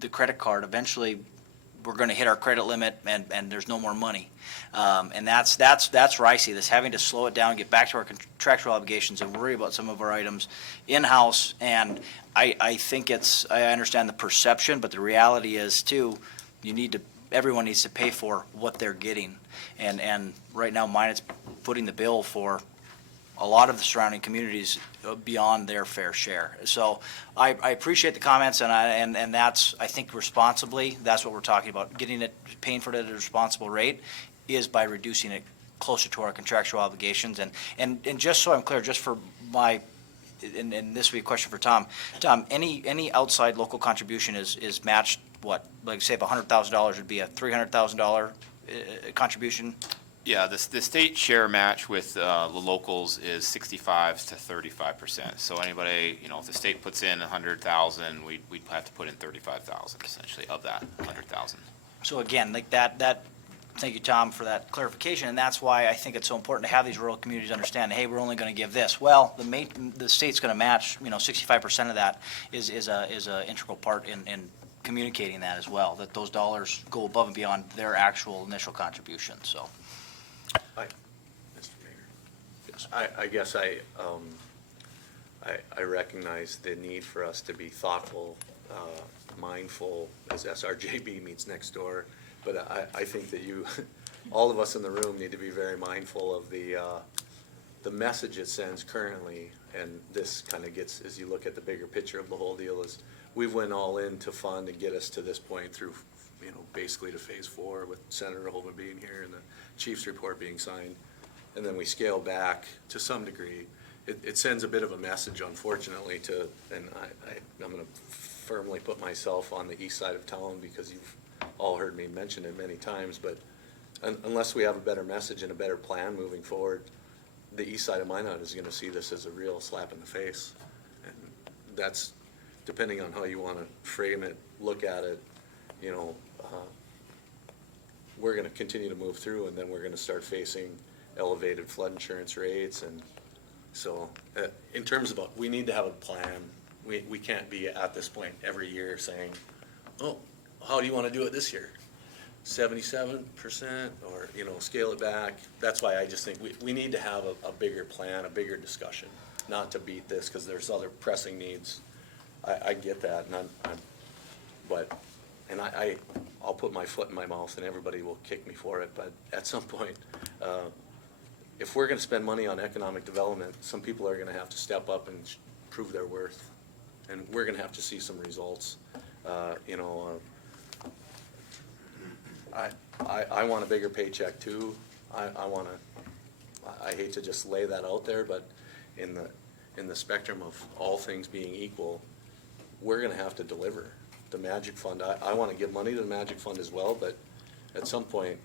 the credit card. Eventually, we're going to hit our credit limit, and there's no more money. And that's where I see this, having to slow it down, get back to our contractual obligations, and worry about some of our items in-house. And I think I understand the perception, but the reality is too, everyone needs to pay for what they're getting. And right now, mine is footing the bill for a lot of the surrounding communities beyond their fair share. So I appreciate the comments, and that's, I think, responsibly, that's what we're talking about. Paying for it at a responsible rate is by reducing it closer to our contractual obligations. And just so I'm clear, just for and this would be a question for Tom. Tom, any outside local contribution is matched, what, like say if $100,000 would be a $300,000 contribution? Yeah, the state share match with the locals is 65 to 35%. So anybody, if the state puts in 100,000, we'd have to put in 35,000 essentially of that 100,000. So again, like that. Thank you, Tom, for that clarification, and that's why I think it's so important to have these rural communities understand. Hey, we're only going to give this. Well, the state's going to match. 65% of that is a integral part in communicating that as well. That those dollars go above and beyond their actual initial contribution. So. Mr. Mayor. Yes. I guess I recognize the need for us to be thoughtful, mindful, as SRJB means next door. But I think that all of us in the room need to be very mindful of the message it sends currently. And this kind of gets, as you look at the bigger picture of the whole deal, is we've went all in to fund and get us to this point through, basically to phase 4 with Senator Holman being here and the chief's report being signed. And then we scale back to some degree. It sends a bit of a message, unfortunately, and I'm going to firmly put myself on the east side of town, because you've all heard me mention it many times, but unless we have a better message and a better plan moving forward, the east side of Minot is going to see this as a real slap in the face. And that's, depending on how you want to frame it, look at it, we're going to continue to move through, and then we're going to start facing elevated flood insurance rates. And so in terms of, we need to have a plan. We can't be at this point every year saying, oh, how do you want to do it this year? 77% or, scale it back. That's why I just think we need to have a bigger plan, a bigger discussion, not to beat this because there's other pressing needs. I get that, and I'll put my foot in my mouth and everybody will kick me for it, but at some point, if we're going to spend money on economic development, some people are going to have to step up and prove their worth, and we're going to have to see some results. I want a bigger paycheck too. I hate to just lay that out there, but in the spectrum of all things being equal, we're gonna have to deliver. The Magic Fund, I wanna give money to the Magic Fund as well, but at some point,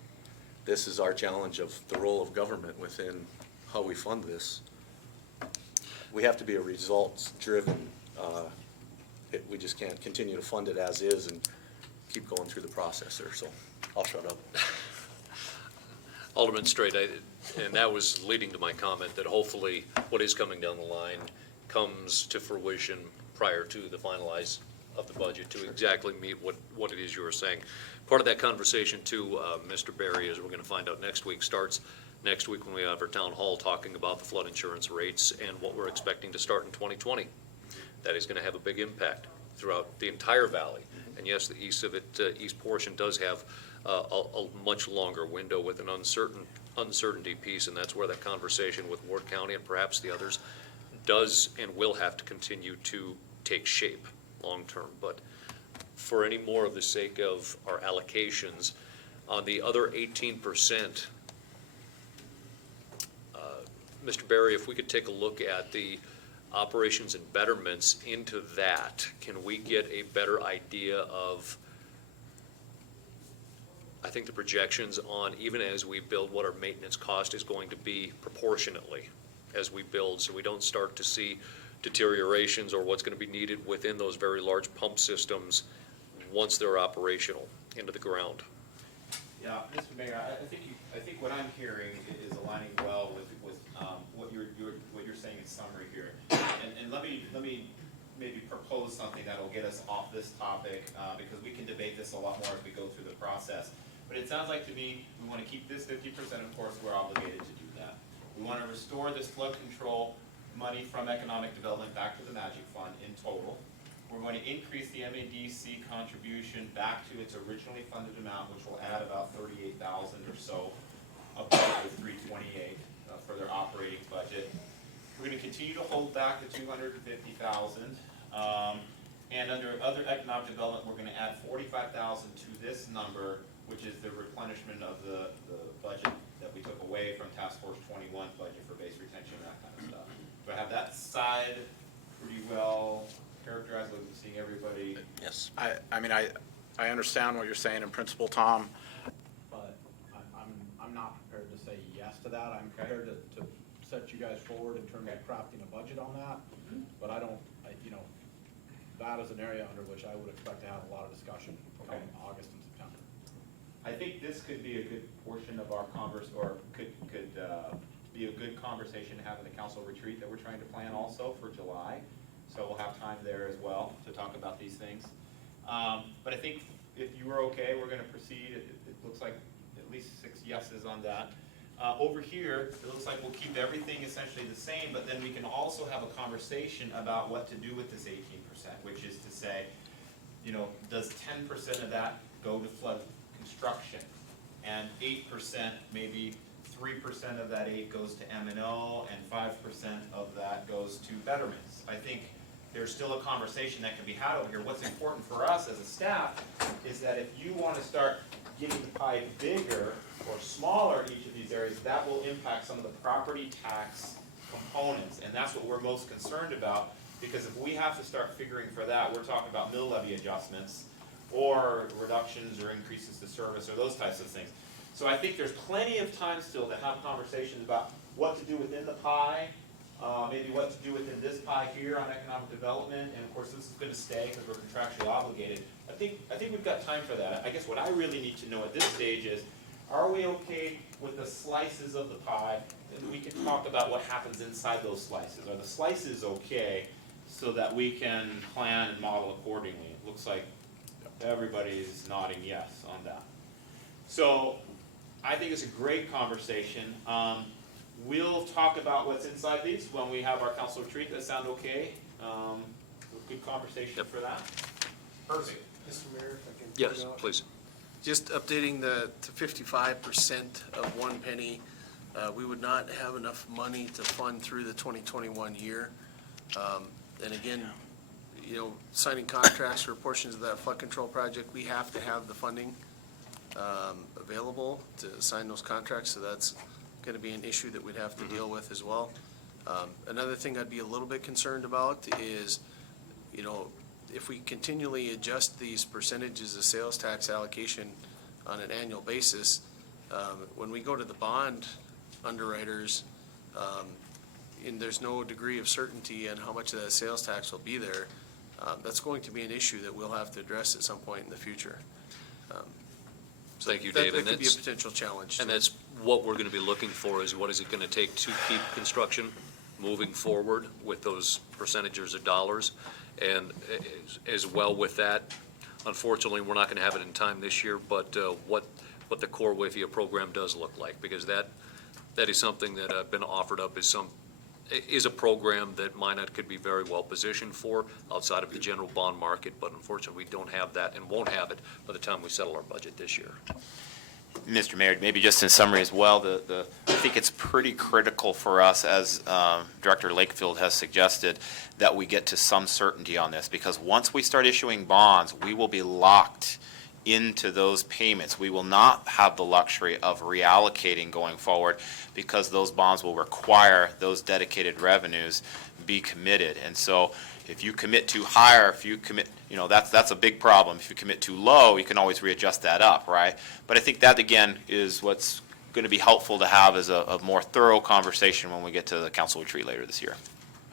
this is our challenge of the role of government within how we fund this. We have to be a results-driven, we just can't continue to fund it as is and keep going through the process there, so I'll shut up. Alderman Straight, and that was leading to my comment that hopefully what is coming down the line comes to fruition prior to the finalize of the budget to exactly meet what it is you were saying. Part of that conversation too, Mr. Barry, as we're gonna find out next week, starts next week when we have our town hall talking about the flood insurance rates and what we're expecting to start in 2020. That is gonna have a big impact throughout the entire valley. And yes, the east of it, east portion does have a much longer window with an uncertainty piece, and that's where that conversation with Ward County and perhaps the others does and will have to continue to take shape long-term. But for any more of the sake of our allocations, on the other 18%, Mr. Barry, if we could take a look at the operations and betterments into that, can we get a better idea of, I think, the projections on, even as we build, what our maintenance cost is going to be proportionately as we build, so we don't start to see deteriorations or what's going to be needed within those very large pump systems once they're operational into the ground. Yeah, Mr. Mayor, I think what I'm hearing is aligning well with what you're saying in summary here. And let me maybe propose something that'll get us off this topic, because we can debate this a lot more as we go through the process. But it sounds like to me, we want to keep this 50%, of course, we're obligated to do that. We want to restore this flood control money from economic development back to the Magic Fund in total. We're going to increase the MADC contribution back to its originally funded amount, which will add about $38,000 or so above the $328 for their operating budget. We're going to continue to hold back the $250,000. And under other economic development, we're going to add $45,000 to this number, which is the replenishment of the budget that we took away from Task Force 21 budget for base retention and that kind of stuff. Do I have that side pretty well characterized? Like seeing everybody? Yes. I mean, I understand what you're saying in principle, Tom, but I'm not prepared to say yes to that. I'm prepared to set you guys forward in terms of crafting a budget on that, but I don't, that is an area under which I would expect to have a lot of discussion come August and September. I think this could be a good portion of our or could be a good conversation to have in the council retreat that we're trying to plan also for July. So we'll have time there as well to talk about these things. But I think if you were okay, we're gonna proceed. It looks like at least 6 yeses on that. Over here, it looks like we'll keep everything essentially the same, but then we can also have a conversation about what to do with this 18%, which is to say, does 10% of that go to flood construction? And 8%, maybe 3% of that 8 goes to M&O, and 5% of that goes to betterments. I think there's still a conversation that can be had over here. What's important for us as a staff is that if you want to start getting the pie bigger or smaller in each of these areas, that will impact some of the property tax components, and that's what we're most concerned about, because if we have to start figuring for that, we're talking about mill levy adjustments or reductions or increases to service or those types of things. So I think there's plenty of time still to have conversations about what to do within the pie, maybe what to do within this pie here on economic development, and of course this is going to stay because we're contractually obligated. I think we've got time for that. I guess what I really need to know at this stage is, are we okay with the slices of the pie? And we can talk about what happens inside those slices. Are the slices okay so that we can plan and model accordingly? It looks like everybody's nodding yes on that. So I think it's a great conversation. We'll talk about what's inside these when we have our council retreat. Does that sound okay? Good conversation for that. Perfect. Mr. Mayor, if I can. Yes, please. Just updating to 55% of 1 penny. We would not have enough money to fund through the 2021 year. And again, signing contracts for portions of that flood control project, we have to have the funding available to sign those contracts, so that's going to be an issue that we'd have to deal with as well. Another thing I'd be a little bit concerned about is, if we continually adjust these percentages of sales tax allocation on an annual basis, when we go to the bond underwriters, and there's no degree of certainty on how much of that sales tax will be there, that's going to be an issue that we'll have to address at some point in the future. So Thank you, that- Dave. That And could be a that's- potential challenge. And too. that's what we're going to be looking for, is what is it going to take to keep construction moving forward with those percentages of dollars? And as well with that, unfortunately, we're not going to have it in time this year, but what the core WIFIA program does look like, because that is something that I've been offered up as is a program that Minot could be very well positioned for outside of the general bond market, but unfortunately, we don't have that and won't have it by the time we settle our budget this year. Mr. Mayor, maybe just in summary as well, I think it's pretty critical for us, as Director Lakefield has suggested, that we get to some certainty on this, because once we start issuing bonds, we will be locked into those payments. We will not have the luxury of reallocating going forward, because those bonds will require those dedicated revenues be committed. And so if you commit too high, or if you commit, that's a big problem. If you commit too low, you can always readjust that up, right? But I think that, again, is what's going to be helpful to have as a more thorough conversation when we get to the council retreat later this year.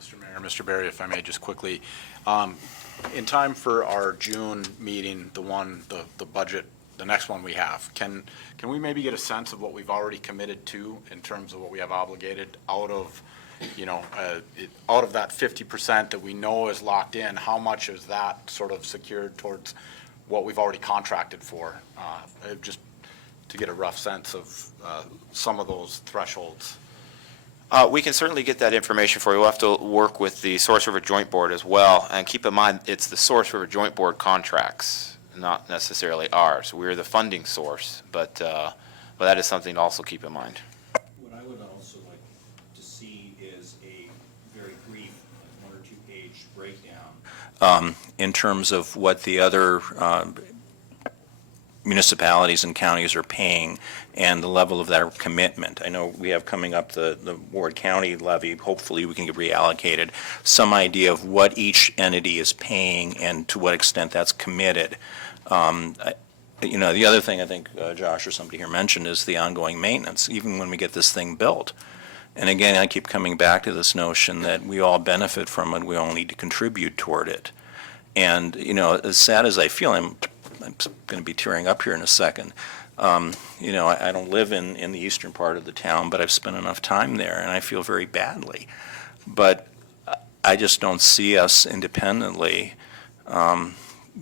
Mr. Mayor, Mr. Berry, if I may just quickly, in time for our June meeting, the budget, the next one we have, can we maybe get a sense of what we've already committed to in terms of what we have obligated out of, out of that 50% that we know is locked in? How much is that sort of secured towards what we've already contracted for? Just to get a rough sense of some of those thresholds. We can certainly get that information for you. We'll have to work with the Source River Joint Board as well. And keep in mind, it's the Source River Joint Board contracts, not necessarily ours. We're the funding source, but that is something to also keep in mind. What I would also like to see is a very brief, like 1 or 2 page breakdown in terms of what the other municipalities and counties are paying and the level of their commitment. I know we have coming up the Ward County levy. Hopefully we can get reallocated some idea of what each entity is paying and to what extent that's committed. The other thing I think Josh or somebody here mentioned is the ongoing maintenance, even when we get this thing built. And again, I keep coming back to this notion that we all benefit from it, we all need to contribute toward it. And, as sad as I feel, I'm going to be tearing up here in a second. I don't live in the eastern part of the town, but I've spent enough time there, and I feel very badly. But I just don't see us independently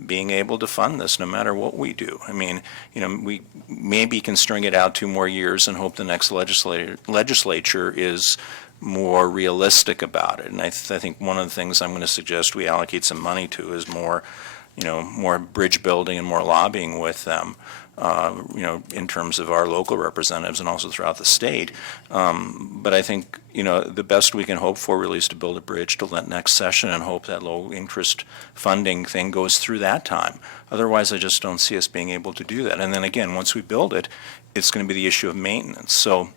being able to fund this, no matter what we do. I mean, we maybe can string it out 2 more years and hope the next legislature is more realistic about it. And I think one of the things I'm going to suggest we allocate some money to is more bridge building and more lobbying with them, in terms of our local representatives and also throughout the state. But I think, the best we can hope for really is to build a bridge to that next session and hope that low interest funding thing goes through that time. Otherwise, I just don't see us being able to do that. And then again, once we build it, it's going to be the issue of maintenance. So,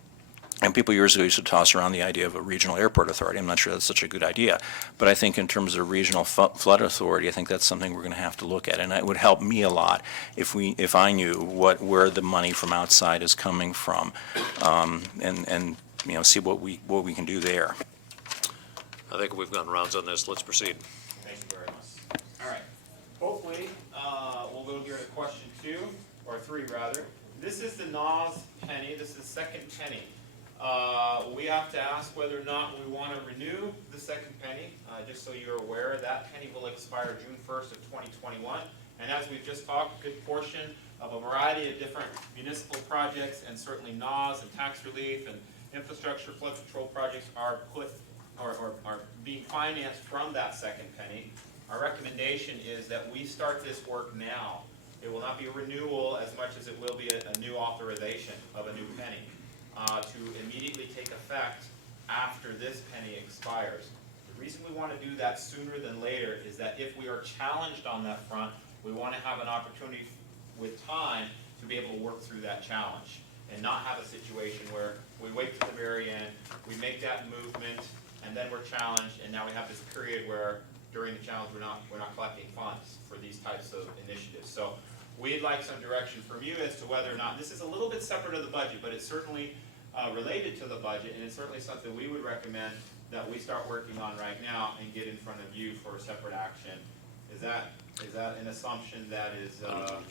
and people years ago used to toss around the idea of a regional airport authority. I'm not sure that's such a good idea. But I think in terms of regional flood authority, I think that's something we're going to have to look at. And it would help me a lot if I knew where the money from outside is coming from, and see what we can do there. I think we've gone rounds on this. Let's proceed. Thank you very much. All right. Hopefully, we'll go here to question 2, or 3 rather. This is the NAS penny. This is the second penny. We have to ask whether or not we want to renew the second penny. Just so you're aware, that penny will expire June 1st of 2021. And as we've just talked, a good portion of a variety of different municipal projects, and certainly NAS and tax relief and infrastructure flood control projects are being financed from that second penny. Our recommendation is that we start this work now. It will not be a renewal as much as it will be a new authorization of a new penny. To immediately take effect after this penny expires. The reason we want to do that sooner than later is that if we are challenged on that front, we want to have an opportunity with time to be able to work through that challenge and not have a situation where we wait to the very end, we make that movement, and then we're challenged, and now we have this period where during the challenge, we're not collecting funds for these types of initiatives. So we'd like some direction from you as to whether or not, this is a little bit separate of the budget, but it's certainly related to the budget, and it's certainly something we would recommend that we start working on right now and get in front of you for a separate action. Is that an assumption that is?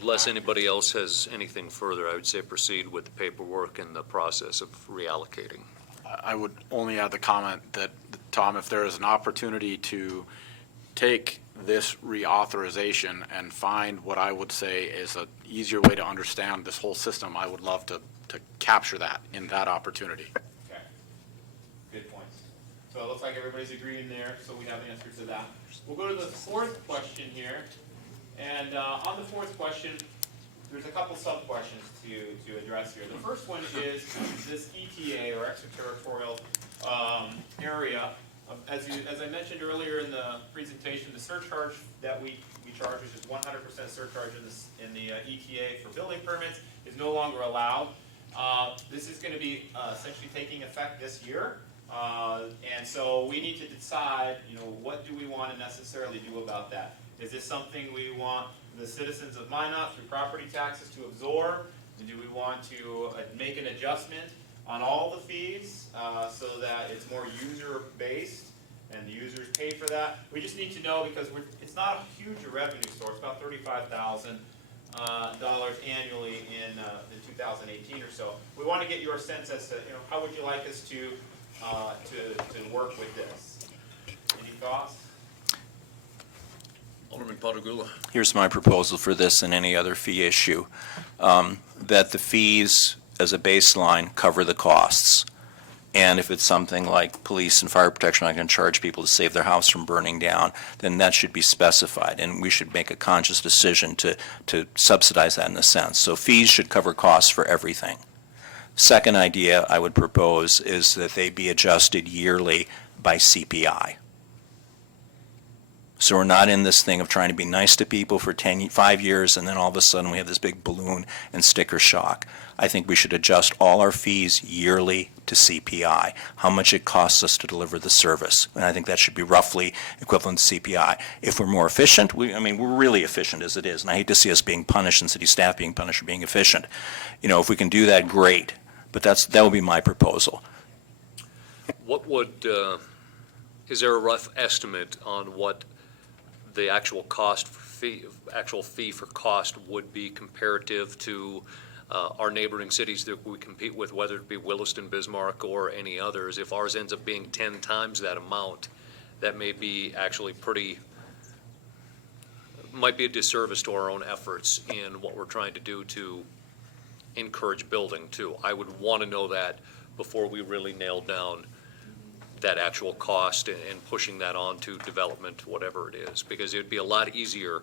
Unless anybody else has anything further, I would say proceed with the paperwork and the process of reallocating. I would only add the comment that, Tom, if there is an opportunity to take this reauthorization and find what I would say is an easier way to understand this whole system, I would love to capture that in that opportunity. Okay, good points. So it looks like everybody's agreeing there, so we have the answer to that. We'll go to the fourth question here, and on the fourth question, there's a couple sub-questions to address here. The first one is this ETA, or extraterritorial area. As I mentioned earlier in the presentation, the surcharge that we charge, which is 100% surcharge in the ETA for building permits, is no longer allowed. This is going to be essentially taking effect this year, and so we need to decide, what do we want to necessarily do about that? Is this something we want the citizens of Minot through property taxes to absorb? Do we want to make an adjustment on all the fees so that it's more user-based and the users pay for that? We just need to know, because it's not a huge revenue source, about $35,000 annually in 2018 or so. We want to get your sense as to, how would you like us to work with this? Any thoughts? Alderman Potter-Gula. Here's my proposal for this and any other fee issue, that the fees as a baseline cover the costs. And if it's something like police and fire protection, I can charge people to save their house from burning down, then that should be specified. And we should make a conscious decision to subsidize that in a sense. So fees should cover costs for everything. Second idea I would propose is that they be adjusted yearly by CPI. So we're not in this thing of trying to be nice to people for 5 years, and then all of a sudden we have this big balloon and sticker shock. I think we should adjust all our fees yearly to CPI, how much it costs us to deliver the service. And I think that should be roughly equivalent to CPI. If we're more efficient, we're really efficient as it is, and I hate to see us being punished and city staff being punished for being efficient. If we can do that, great. But that would be my proposal. What would, is there a rough estimate on what the actual fee for cost would be comparative to our neighboring cities that we compete with, whether it be Williston, Bismarck, or any others? If ours ends up being 10 times that amount, that may be actually might be a disservice to our own efforts in what we're trying to do to encourage building too. I would want to know that before we really nail down that actual cost and pushing that on to development, whatever it is, because it would be a lot easier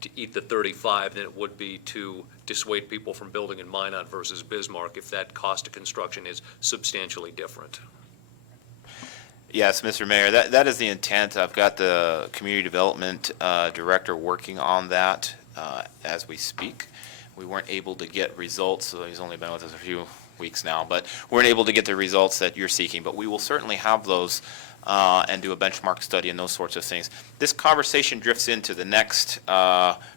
to eat the 35 than it would be to dissuade people from building in Minot versus Bismarck if that cost of construction is substantially different. Yes, Mr. Mayor, that is the intent. I've got the community development director working on that as we speak. We weren't able to get results, so he's only been with us a few weeks now, but weren't able to get the results that you're seeking. But we will certainly have those and do a benchmark study and those sorts of things. This conversation drifts into the next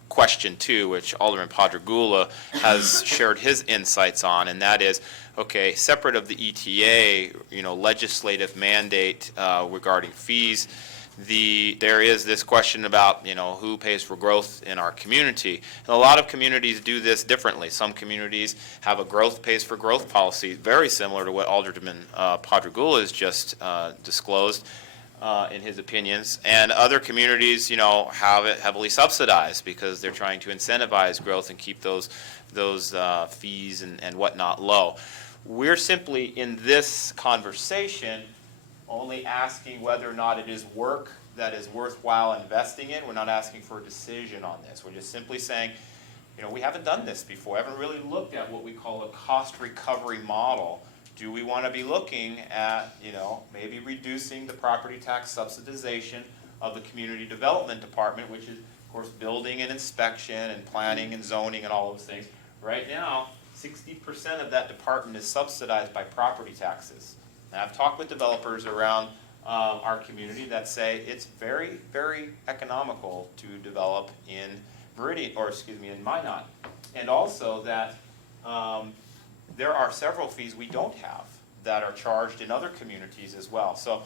question too, which Alderman Potter-Gula has shared his insights on, and that is, okay, separate of the ETA, legislative mandate regarding fees, there is this question about, who pays for growth in our community. And a lot of communities do this differently. Some communities have a growth pays for growth policy, very similar to what Alderman Potter-Gula has just disclosed in his opinions. And other communities, have it heavily subsidized because they're trying to incentivize growth and keep those fees and whatnot low. We're simply, in this conversation, only asking whether or not it is work that is worthwhile investing in. We're not asking for a decision on this. We're just simply saying, we haven't done this before. We haven't really looked at what we call a cost recovery model. Do we want to be looking at, maybe reducing the property tax subsidization of the community development department, which is, of course, building and inspection and planning and zoning and all those things. Right now, 60% of that department is subsidized by property taxes. And I've talked with developers around our community that say it's very, very economical to develop in Meridian, or excuse me, in Minot. And also that there are several fees we don't have that are charged in other communities as well. So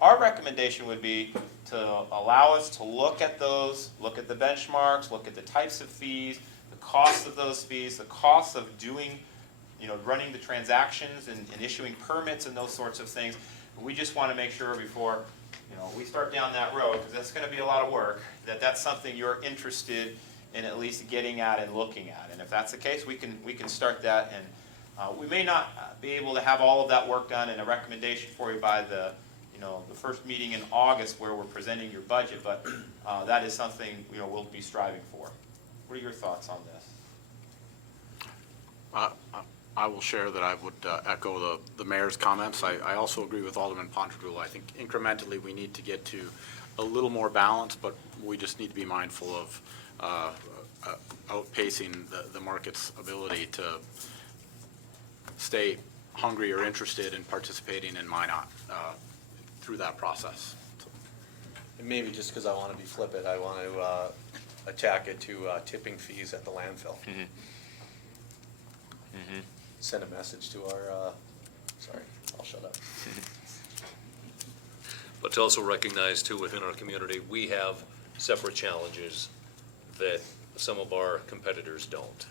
our recommendation would be to allow us to look at those, look at the benchmarks, look at the types of fees, the cost of those fees, the cost of doing, running the transactions and issuing permits and those sorts of things. We just want to make sure before, we start down that road, because that's going to be a lot of work, that that's something you're interested in at least getting at and looking at. And if that's the case, we can start that. And we may not be able to have all of that work done in a recommendation for you by the first meeting in August where we're presenting your budget, but that is something, we'll be striving for. What are your thoughts on this? I will share that I would echo the mayor's comments. I also agree with Alderman Pontragula. I think incrementally we need to get to a little more balance, but we just need to be mindful of outpacing the market's ability to stay hungry or interested in participating in Minot through that process. And maybe just because I want to be flippant, I want to attack it to tipping fees at the landfill. Send a message to our, sorry, I'll shut up. But to also recognize too, within our community, we have separate challenges that some of our competitors don't.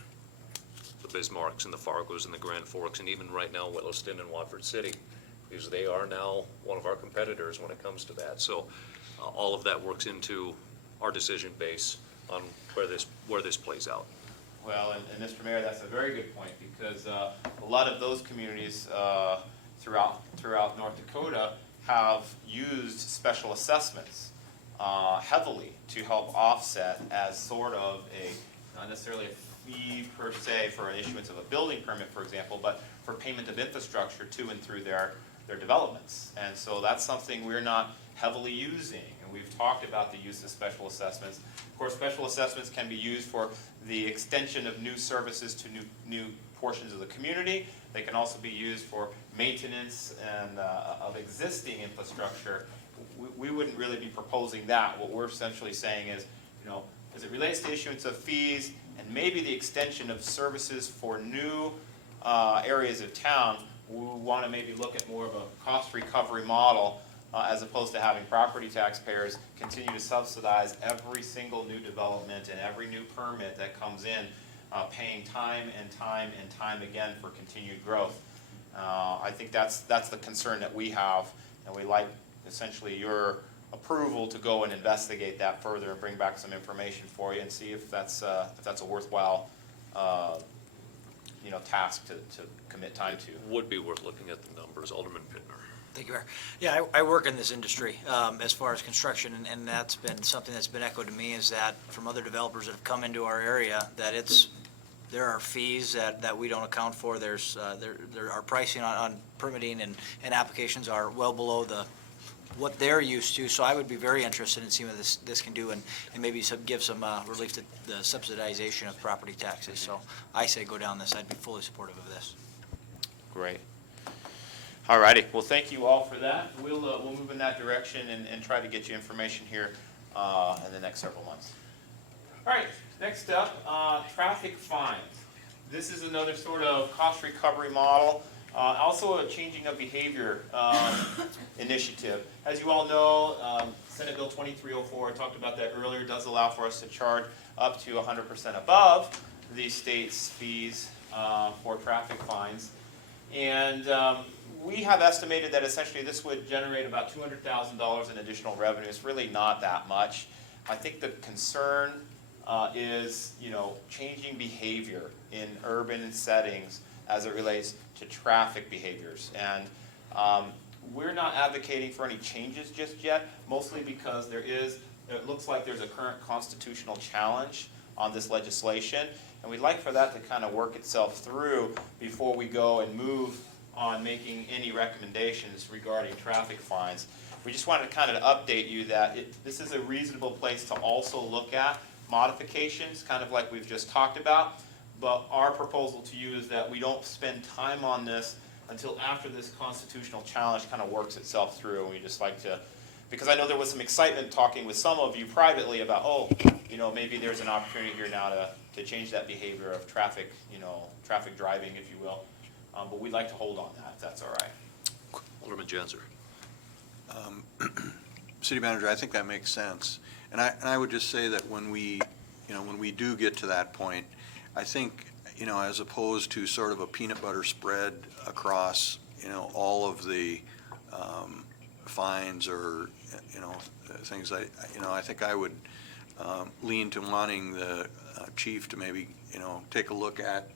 The Bismarcks and the Fargos and the Grand Forks, and even right now Williston and Watford City, because they are now one of our competitors when it comes to that. So all of that works into our decision base on where this plays out. Well, and Mr. Mayor, that's a very good point, because a lot of those communities throughout North Dakota have used special assessments heavily to help offset as sort of not necessarily a fee per se for an issuance of a building permit, for example, but for payment of infrastructure to and through their developments. And so that's something we're not heavily using. And we've talked about the use of special assessments. Of course, special assessments can be used for the extension of new services to new portions of the community. They can also be used for maintenance and of existing infrastructure. We wouldn't really be proposing that. What we're essentially saying is, as it relates to issuance of fees and maybe the extension of services for new areas of town, we want to maybe look at more of a cost recovery model as opposed to having property taxpayers continue to subsidize every single new development and every new permit that comes in, paying time and time again for continued growth. I think that's the concern that we have, and we like essentially your approval to go and investigate that further and bring back some information for you and see if that's a worthwhile task to commit time to. Would be worth looking at the numbers. Alderman Pittner. Thank you, Mayor. Yeah, I work in this industry as far as construction, and that's been something that's been echoed to me, is that from other developers that have come into our area, that there are fees that we don't account for. There are pricing on permitting and applications are well below what they're used to. So I would be very interested in seeing what this can do and maybe give some relief to the subsidization of property taxes. So I say go down this. I'd be fully supportive of this. Great. All righty. Well, thank you all for that. We'll move in that direction and try to get you information here in the next several months. All right. Next up, traffic fines. This is another sort of cost recovery model. Also a changing of behavior initiative. As you all know, Senate Bill 2304, I talked about that earlier, does allow for us to charge up to 100% above the state's fees for traffic fines. And we have estimated that essentially this would generate about $200,000 in additional revenue. It's really not that much. I think the concern is, changing behavior in urban settings as it relates to traffic behaviors. And we're not advocating for any changes just yet, mostly because it looks like there's a current constitutional challenge on this legislation. And we'd like for that to kind of work itself through before we go and move on making any recommendations regarding traffic fines. We just wanted to kind of update you that this is a reasonable place to also look at modifications, kind of like we've just talked about. But our proposal to you is that we don't spend time on this until after this constitutional challenge kind of works itself through. And we just like to, because I know there was some excitement talking with some of you privately about, oh, maybe there's an opportunity here now to change that behavior of traffic, traffic driving, if you will. But we'd like to hold on that, if that's all right. Alderman Janser. City Manager, I think that makes sense. And I would just say that when we do get to that point, I think, as opposed to sort of a peanut butter spread across, all of the fines or, things I think I would lean to wanting the chief to maybe, take a look at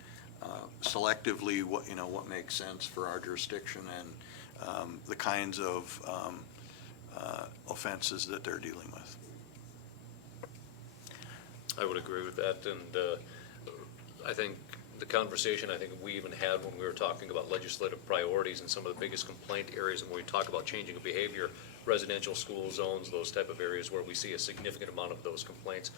selectively what makes sense for our jurisdiction and the kinds of offenses that they're dealing with. I would agree with that, and I think the conversation we even had when we were talking about legislative priorities and some of the biggest complaint areas, and when we talk about changing of behavior, residential school zones, those type of areas where we see a significant amount of those complaints,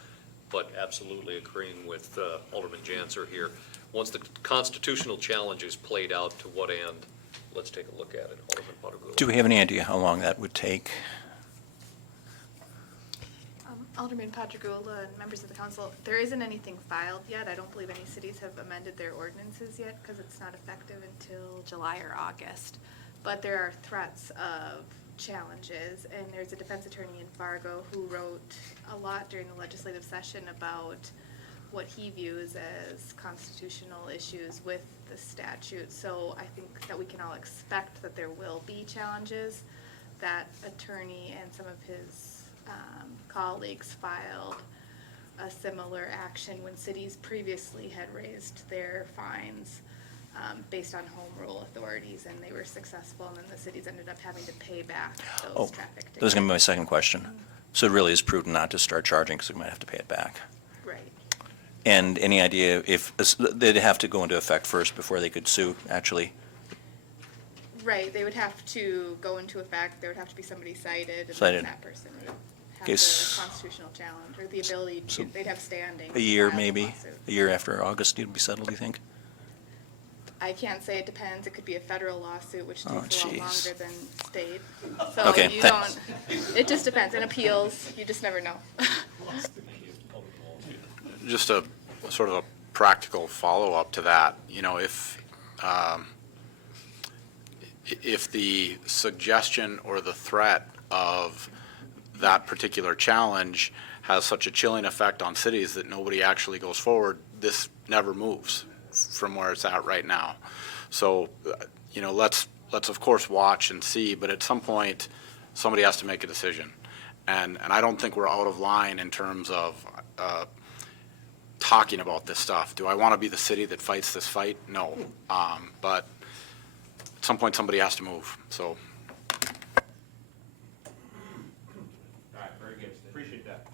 but absolutely agreeing with Alderman Janser here. Once the constitutional challenge is played out, to what end? Let's take a look at it. Alderman Potterville. Do we have any idea how long that would take? Alderman Padragula and members of the council, there isn't anything filed yet. I don't believe any cities have amended their ordinances yet because it's not effective until July or August. But there are threats of challenges, and there's a defense attorney in Fargo who wrote a lot during the legislative session about what he views as constitutional issues with the statute. So I think that we can all expect that there will be challenges. That attorney and some of his colleagues filed a similar action when cities previously had raised their fines based on home rule authorities, and they were successful, and then the cities ended up having to pay back those traffic tickets. That was going to be my second question. So it really is prudent not to start charging because we might have to pay it back. Right. And any idea if they'd have to go into effect first before they could sue, actually? Right, they would have to go into effect, there would have to be somebody cited, and Cited. then that person would have Okay, the constitutional challenge, or the ability to, they'd have standing. A year, to file the maybe? lawsuit. A year after August, it'd be settled, do you think? I can't say, it depends, it could be a federal lawsuit, which Oh, takes a lot jeez. longer than state. So Okay, you thanks. don't, it just depends, and appeals, you just never know. Just a sort of a practical follow-up to that, if the suggestion or the threat of that particular challenge has such a chilling effect on cities that nobody actually goes forward, this never moves from where it's at right now. So, let's of course watch and see, but at some point, somebody has to make a decision. And I don't think we're out of line in terms of talking about this stuff. Do I want to be the city that fights this fight? No. But at some point, somebody has to move, so. All right, very good. Appreciate that.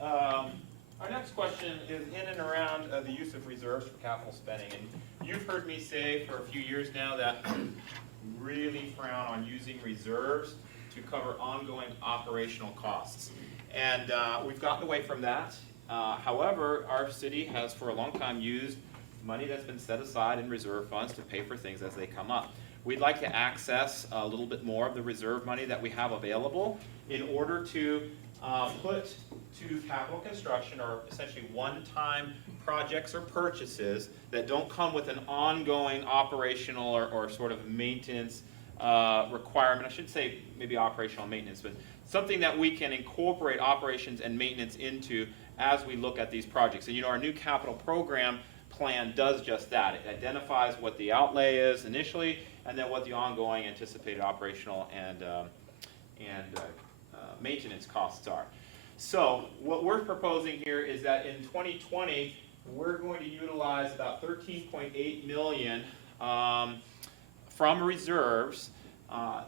Our next question is in and around the use of reserves for capital spending. And you've heard me say for a few years now that we really frown on using reserves to cover ongoing operational costs. And we've gotten away from that. However, our city has for a long time used money that's been set aside in reserve funds to pay for things as they come up. We'd like to access a little bit more of the reserve money that we have available in order to put to capital construction, or essentially one-time projects or purchases that don't come with an ongoing operational or sort of maintenance requirement. I should say maybe operational maintenance, but something that we can incorporate operations and maintenance into as we look at these projects. And our new capital program plan does just that. It identifies what the outlay is initially, and then what the ongoing anticipated operational and maintenance costs are. So what we're proposing here is that in 2020, we're going to utilize about $13.8 million from reserves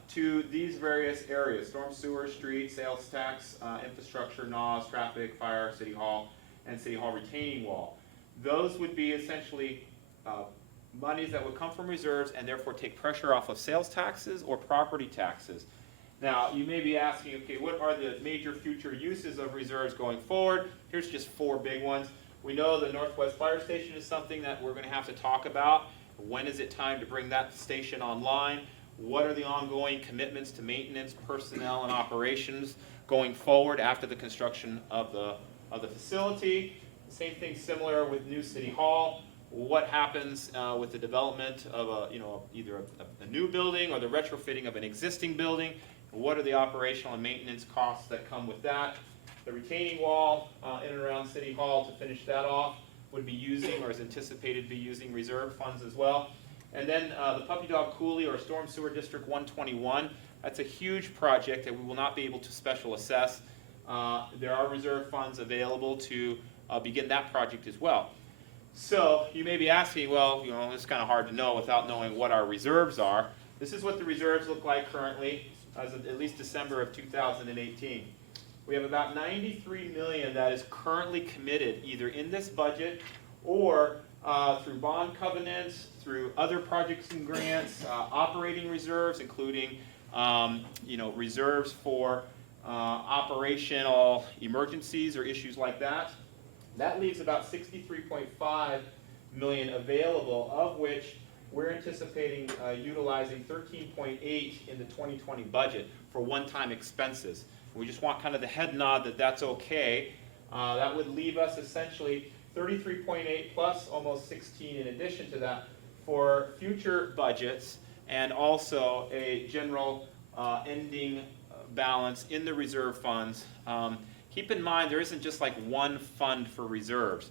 to these various areas: storm sewer, street, sales tax, infrastructure, NAWS, traffic, fire, city hall, and city hall retaining wall. Those would be essentially monies that would come from reserves and therefore take pressure off of sales taxes or property taxes. Now, you may be asking, okay, what are the major future uses of reserves going forward? Here's just 4 big ones. We know the Northwest Fire Station is something that we're going to have to talk about. When is it time to bring that station online? What are the ongoing commitments to maintenance, personnel, and operations going forward after the construction of the facility? Same thing similar with new City Hall. What happens with the development of either a new building or the retrofitting of an existing building? What are the operational and maintenance costs that come with that? The retaining wall in and around City Hall, to finish that off, would be using, or is anticipated to be using, reserve funds as well. And then the Puppy Dog Coulee or Storm Sewer District 121, that's a huge project that we will not be able to special assess. There are reserve funds available to begin that project as well. So you may be asking, well, it's kind of hard to know without knowing what our reserves are. This is what the reserves look like currently as of at least December of 2018. We have about $93 million that is currently committed either in this budget or through bond covenants, through other projects and grants, operating reserves, including reserves for operational emergencies or issues like that. That leaves about $63.5 million available, of which we're anticipating utilizing $13.8 in the 2020 budget for one-time expenses. We just want kind of the head nod that that's okay. That would leave us essentially 33.8 plus almost 16 in addition to that for future budgets, and also a general ending balance in the reserve funds. Keep in mind, there isn't just like one fund for reserves.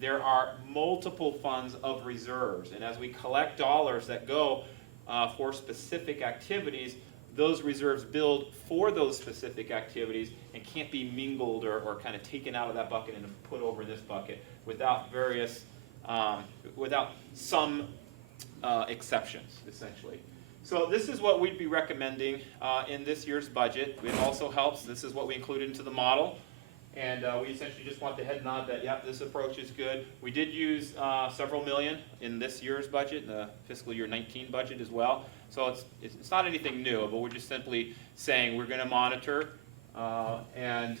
There are multiple funds of reserves, and as we collect dollars that go for specific activities, those reserves build for those specific activities and can't be mingled or kind of taken out of that bucket and put over this bucket without without some exceptions, essentially. So this is what we'd be recommending in this year's budget. It also helps, this is what we included into the model. And we essentially just want the head nod that, yep, this approach is good. We did use several million in this year's budget, the fiscal year 19 budget as well. So it's not anything new, but we're just simply saying we're going to monitor and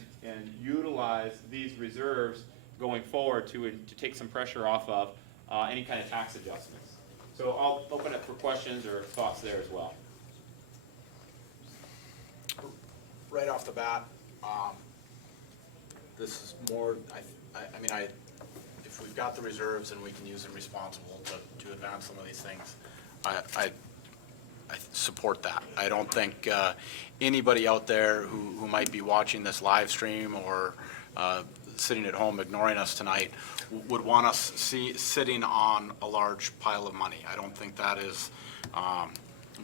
utilize these reserves going forward to take some pressure off of any kind of tax adjustments. So I'll open up for questions or thoughts there as well. Right off the bat, this is more, if we've got the reserves and we can use them responsible to advance some of these things, I support that. I don't think anybody out there who might be watching this live stream or sitting at home ignoring us tonight would want us sitting on a large pile of money. I don't think that is,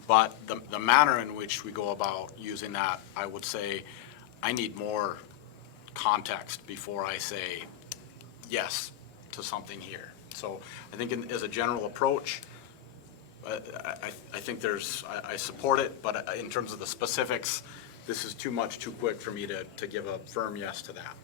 but the manner in which we go about using that, I would say, I need more context before I say yes to something here. So I think as a general approach, I think I support it, but in terms of the specifics, this is too much too quick for me to give a firm yes to that.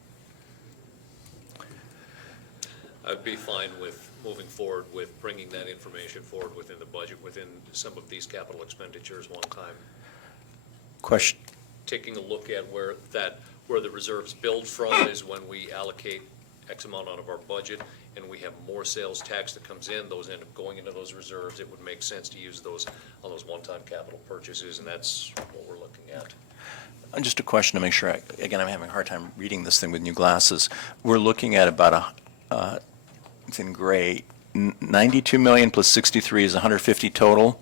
I'd be fine with moving forward with bringing that information forward within the budget, within some of these capital expenditures one time. Question. Taking a look at where the reserves build from is when we allocate X amount out of our budget and we have more sales tax that comes in, those end up going into those reserves. It would make sense to use those on those one-time capital purchases, and that's what we're looking at. And just a question to make sure, again, I'm having a hard time reading this thing with new glasses. We're looking at about it's in gray, 92 million plus 63 is 150 total,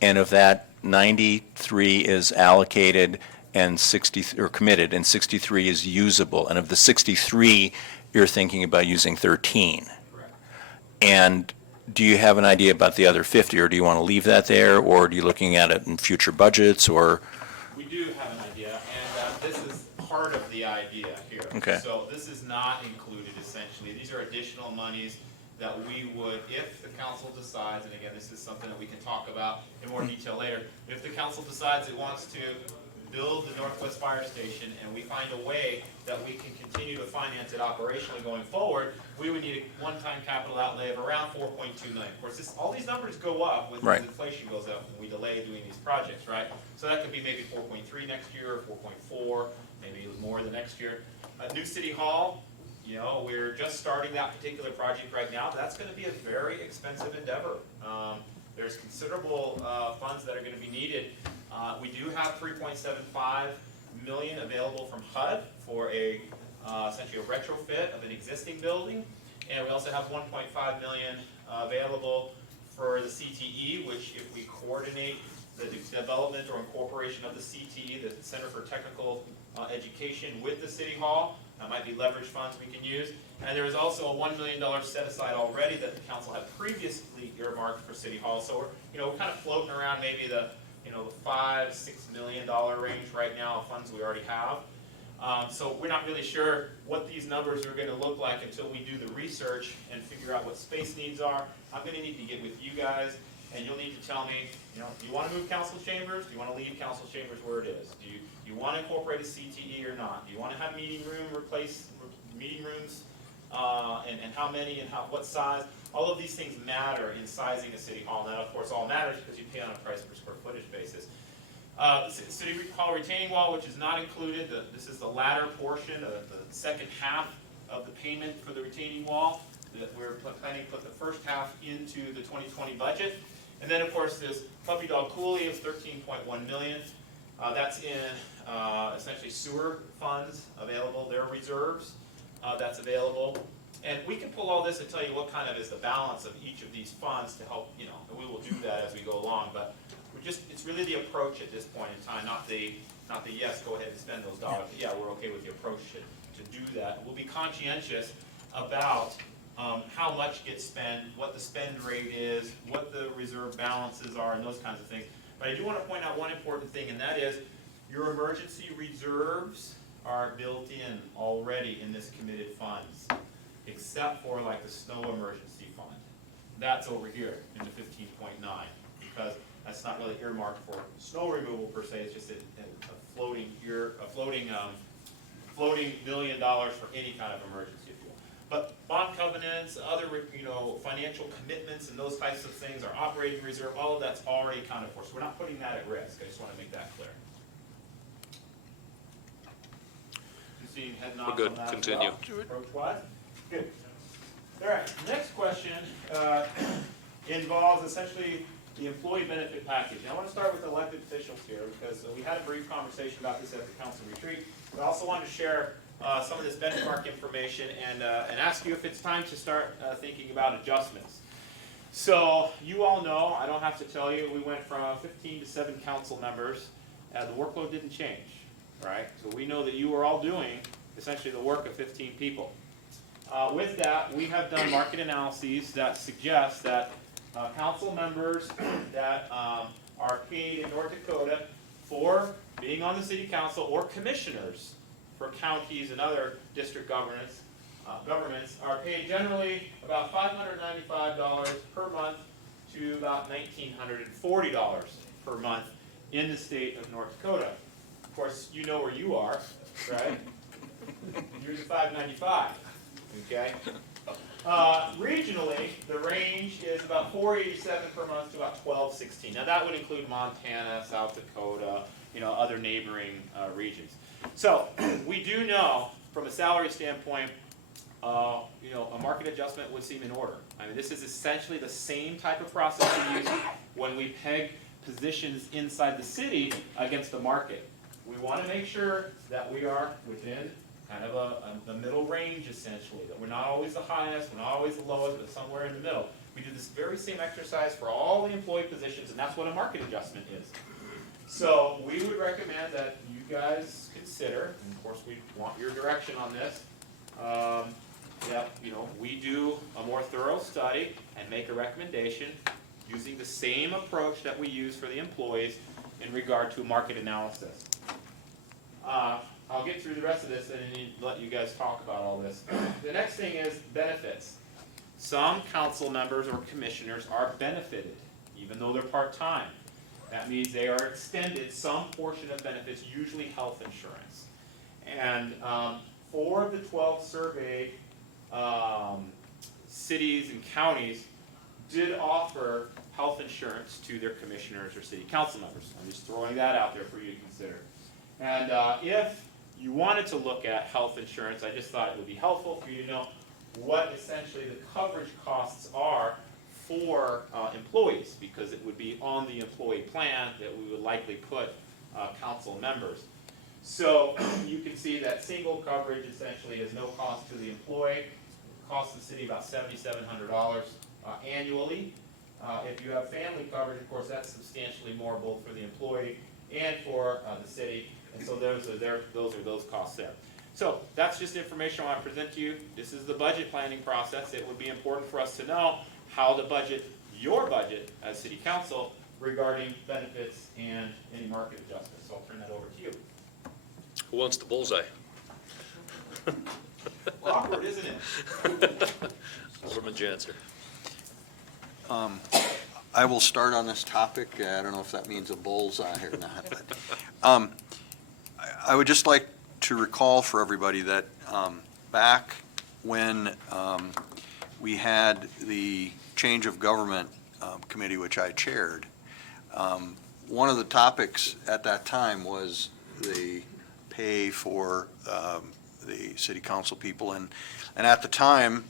and of that, 93 is allocated and 60 or committed, and 63 is usable. And of the 63, you're thinking about using 13. Correct. And do you have an idea about the other 50, or do you want to leave that there, or are you looking at it in future budgets, or? We do have an idea, and this is part of the idea here. Okay. So this is not included essentially. These are additional monies that we would, if the council decides, and again, this is something that we can talk about in more detail later, if the council decides it wants to build the Northwest Fire Station and we find a way that we can continue to finance it operationally going forward, we would need a one-time capital outlay of around $4.2 million. Of course, all these numbers go up as inflation goes up and we delay doing these projects, right? So that could be maybe 4.3 next year, or 4.4, maybe more the next year. New City Hall, you know, we're just starting that particular project right now. That's going to be a very expensive endeavor. There's considerable funds that are going to be needed. We do have $3.75 million available from HUD for essentially a retrofit of an existing building. And we also have $1.5 million available for the CTE, which if we coordinate the development or incorporation of the CTE, the Center for Technical Education, with the City Hall, that might be leverage funds we can use. And there is also a $1 million set aside already that the council had previously earmarked for City Hall. So we're kind of floating around maybe the $5-6 million range right now of funds we already have. So we're not really sure what these numbers are going to look like until we do the research and figure out what space needs are. I'm going to need to get with you guys, and you'll need to tell me, do you want to move council chambers? Do you want to leave council chambers where it is? Do you want to incorporate a CTE or not? Do you want to have meeting rooms, and how many and what size? All of these things matter in sizing a city hall. And that, of course, all matters because you pay on a price per square footage basis. City Hall retaining wall, which is not included. This is the latter portion of the second half of the payment for the retaining wall. That we're planning to put the first half into the 2020 budget. And then, of course, this puppy dog coulee of $13.1 million. That's in essentially sewer funds available. There are reserves that's available. And we can pull all this and tell you what kind of is the balance of each of these funds to help, and we will do that as we go along. But it's really the approach at this point in time, not the yes, go ahead and spend those dollars. But yeah, we're okay with the approach to do that. We'll be conscientious about how much gets spent, what the spend rate is, what the reserve balances are, and those kinds of things. But I do want to point out one important thing, and that is your emergency reserves are built in already in this committed funds, except for like the snow emergency fund. That's over here in the 15.9, because that's not really earmarked for snow removal per se. It's just a floating $1 million for any kind of emergency, if you will. But bond covenants, other financial commitments, and those types of things, our operating reserve, all of that's already accounted for. So we're not putting that at risk. I just want to make that clear. You seeing head nods We're on good. that as Continue. well, approach-wise? Good. All right. Next question involves essentially the employee benefit package. And I want to start with elected officials here because we had a brief conversation about this at the council retreat. But I also wanted to share some of this benchmark information and ask you if it's time to start thinking about adjustments. So you all know, I don't have to tell you, we went from 15 to 7 council members. The workload didn't change, right? So we know that you are all doing essentially the work of 15 people. With that, we have done market analyses that suggest that council members that are paid in North Dakota for being on the city council, or commissioners for counties and other district governments are paid generally about $595 per month to about $1,940 per month in the state of North Dakota. Of course, you know where you are, right? You're the $595, okay? Regionally, the range is about $487 per month to about $1,216. Now that would include Montana, South Dakota, other neighboring regions. So we do know, from a salary standpoint, a market adjustment would seem in order. I mean, this is essentially the same type of process we use when we peg positions inside the city against the market. We want to make sure that we are within kind of the middle range, essentially, that we're not always the highest, we're not always the lowest, but somewhere in the middle. We do this very same exercise for all the employee positions, and that's what a market adjustment is. So we would recommend that you guys consider, and of course we want your direction on this, that we do a more thorough study and make a recommendation using the same approach that we use for the employees in regard to market analysis. I'll get through the rest of this and then let you guys talk about all this. The next thing is benefits. Some council members or commissioners are benefited, even though they're part-time. That means they are extended some portion of benefits, usually health insurance. And 4 of the 12 surveyed cities and counties did offer health insurance to their commissioners or city council members. I'm just throwing that out there for you to consider. And if you wanted to look at health insurance, I just thought it would be helpful for you to know what essentially the coverage costs are for employees, because it would be on the employee plan that we would likely put council members. So you can see that single coverage essentially is no cost to the employee. It costs the city about $7,700 annually. If you have family coverage, of course, that's substantially more both for the employee and for the city. And so those are those costs there. So that's just information I want to present to you. This is the budget planning process. It would be important for us to know how to budget your budget as city council regarding benefits and any market adjustments. So I'll turn that over to you. Who wants the bullseye? Awkward, isn't it? Alderman Janser. I will start on this topic. I don't know if that means a bullseye or not, but I would just like to recall for everybody that back when we had the change of government committee, which I chaired, one of the topics at that time was the pay for the city council people. And at the time,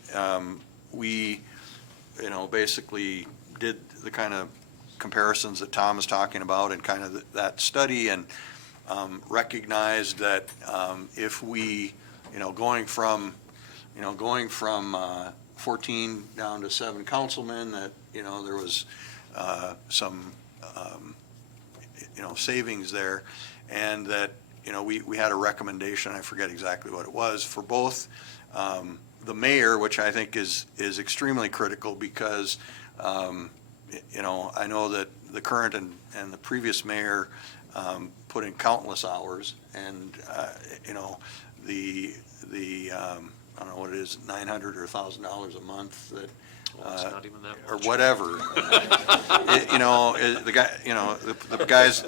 we, basically did the kind of comparisons that Tom is talking about and kind of that study, and recognized that if we, going from 14 down to 7 councilmen, that, there was some, savings there, and that, we had a recommendation, I forget exactly what it was, for both the mayor, which I think is extremely critical because, I know that the current and the previous mayor put in countless hours, and, I don't know what it is, $900 or $1,000 a month that, It's not even that or much. whatever. The guy's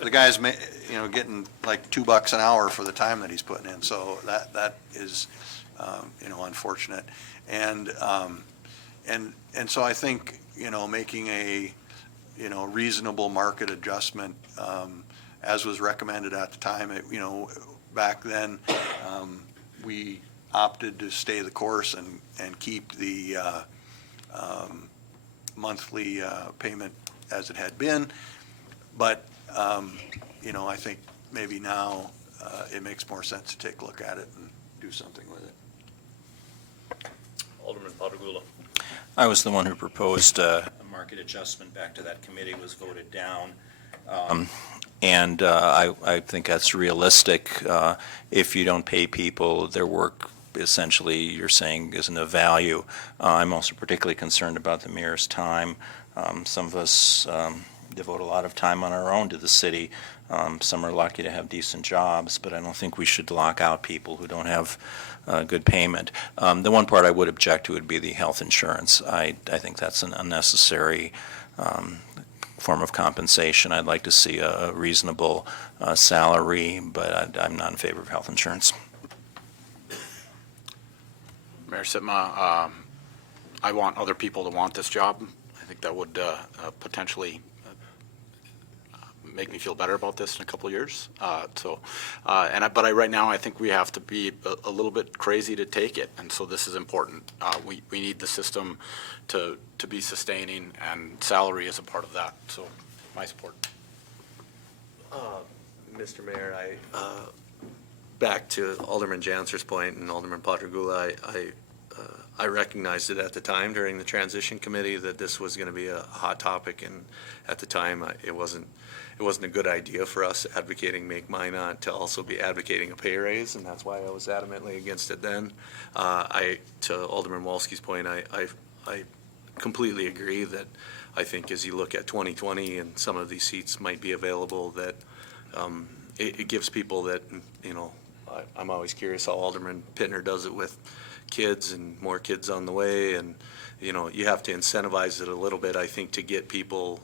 getting like $2 an hour for the time that he's putting in. So that is, unfortunate. And so I think, making a, reasonable market adjustment, as was recommended at the time, back then, we opted to stay the course and keep the monthly payment as it had been. But, I think maybe now it makes more sense to take a look at it and do something with it. Alderman Patagula. I was the one who proposed a market adjustment back to that committee, was voted down. And I think that's realistic. If you don't pay people their work, essentially, you're saying isn't of value. I'm also particularly concerned about the mayor's time. Some of us devote a lot of time on our own to the city. Some are lucky to have decent jobs, but I don't think we should lock out people who don't have good payment. The one part I would object to would be the health insurance. I think that's an unnecessary form of compensation. I'd like to see a reasonable salary, but I'm not in favor of health insurance. Mayor Sitma, I want other people to want this job. I think that would potentially make me feel better about this in a couple of years. But right now, I think we have to be a little bit crazy to take it, and so this is important. We need the system to be sustaining, and salary is a part of that. So, my support. Mr. Mayor, back to Alderman Janser's point and Alderman Patragula, I recognized it at the time during the transition committee that this was going to be a hot topic, and at the time it wasn't a good idea for us advocating Make Minot to also be advocating a pay raise, and that's why I was adamantly against it then. To Alderman Wolski's point, I completely agree that I think as you look at 2020 and some of these seats might be available, that it gives people that, I'm always curious how Alderman Pittner does it with kids and more kids on the way, and you have to incentivize it a little bit, I think, to get people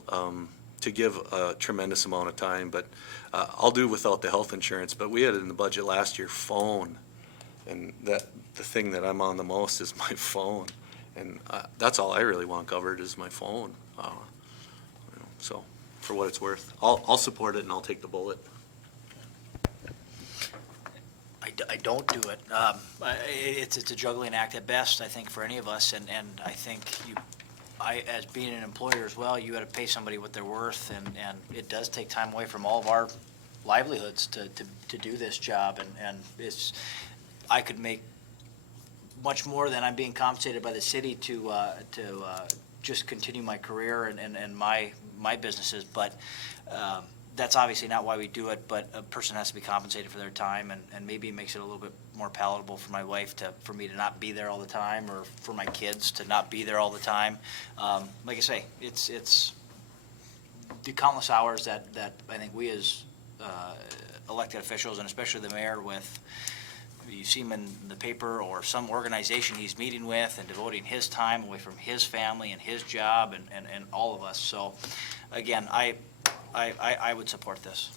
to give a tremendous amount of time. But I'll do without the health insurance, but we had it in the budget last year, phone, and the thing that I'm on the most is my phone, and that's all I really want covered is my phone. So for what it's worth, I'll support it and I'll take the bullet. I don't do it. It's a juggling act at best, I think, for any of us, and I think as being an employer as well, you gotta pay somebody what they're worth, and it does take time away from all of our livelihoods to do this job, and I could make much more than I'm being compensated by the city to just continue my career and my businesses, but that's obviously not why we do it, but a person has to be compensated for their time, and maybe it makes it a little bit more palatable for my wife for me to not be there all the time, or for my kids to not be there all the time. Like I say, it's the countless hours that I think we as elected officials, and especially the mayor, you see him in the paper or some organization he's meeting with and devoting his time away from his family and his job and all of us. So again, I would support this.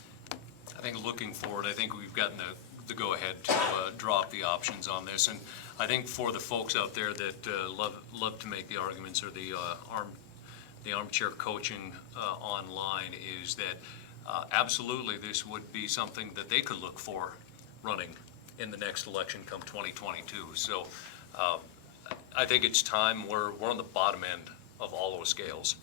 I think looking forward, I think we've gotten the go-ahead to drop the options on this. And I think for the folks out there that love to make the arguments, or the armchair coaching online, is that absolutely this would be something that they could look for running in the next election come 2022. So I think it's time. We're on the bottom end of all those scales.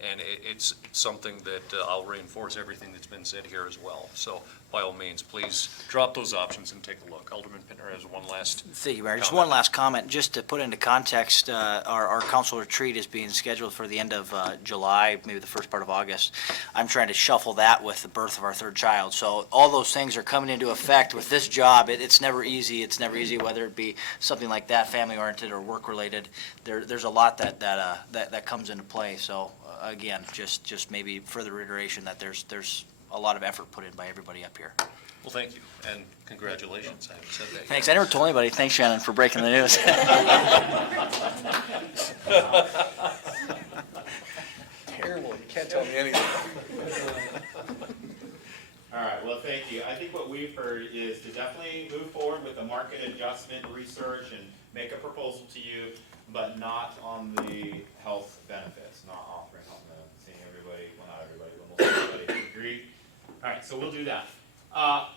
And it's something that I'll reinforce everything that's been said here as well. So by all means, please drop those options and take a look. Alderman Pittner has one last Thank you, Mayor. Just comment. one last comment, just to put into context, our council retreat is being scheduled for the end of July, maybe the first part of August. I'm trying to shuffle that with the birth of our third child. So all those things are coming into effect with this job. It's never easy. It's never easy, whether it be something like that, family-oriented or work-related. There's a lot that comes into play. So again, just maybe further iteration that there's a lot of effort put in by everybody up here. Well, thank you, and congratulations. I haven't said that yet. Thanks. I never told anybody. Thanks, Shannon, for breaking the news. Terrible, you can't tell me anything. All right, well, thank you. I think what we've heard is to definitely move forward with the market adjustment research and make a proposal to you, but not on the health benefits, not offering health benefits. Seeing everybody, well, not everybody, but most everybody agree. All right, so we'll do that.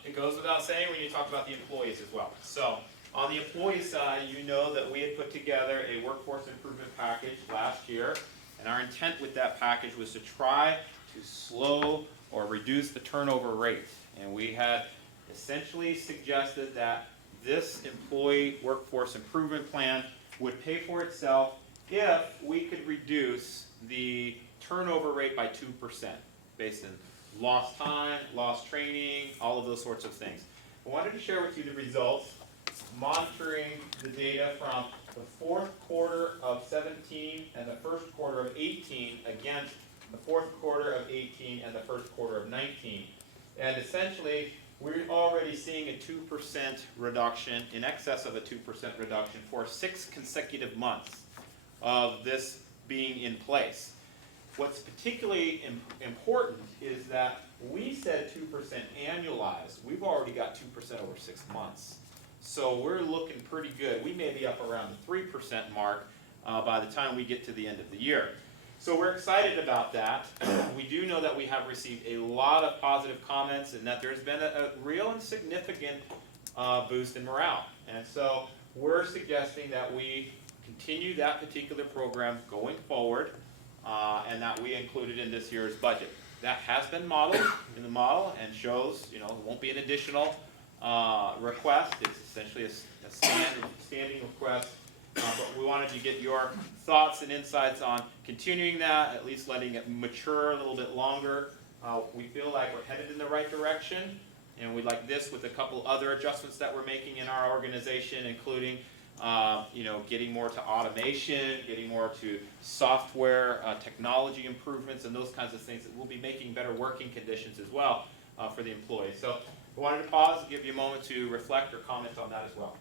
It goes without saying when you talk about the employees as well. So on the employee side, you know that we had put together a workforce improvement package last year, and our intent with that package was to try to slow or reduce the turnover rate. And we had essentially suggested that this employee workforce improvement plan would pay for itself if we could reduce the turnover rate by 2%, based on lost time, lost training, all of those sorts of things. I wanted to share with you the results, monitoring the data from the fourth quarter of 17 and the first quarter of 18 against the fourth quarter of 18 and the first quarter of 19. And essentially, we're already seeing a 2% reduction, in excess of a 2% reduction, for 6 consecutive months of this being in place. What's particularly important is that we said 2% annualized. We've already got 2% over 6 months. So we're looking pretty good. We may be up around the 3% mark by the time we get to the end of the year. So we're excited about that. We do know that we have received a lot of positive comments and that there's been a real and significant boost in morale. And so we're suggesting that we continue that particular program going forward, and that we include it in this year's budget. That has been modeled in the model and shows, it won't be an additional request. It's essentially a standing request. But we wanted to get your thoughts and insights on continuing that, at least letting it mature a little bit longer. We feel like we're headed in the right direction, and we'd like this with a couple other adjustments that we're making in our organization, including getting more to automation, getting more to software, technology improvements, and those kinds of things that will be making better working conditions as well for the employees. So I wanted to pause and give you a moment to reflect or comment on that as well.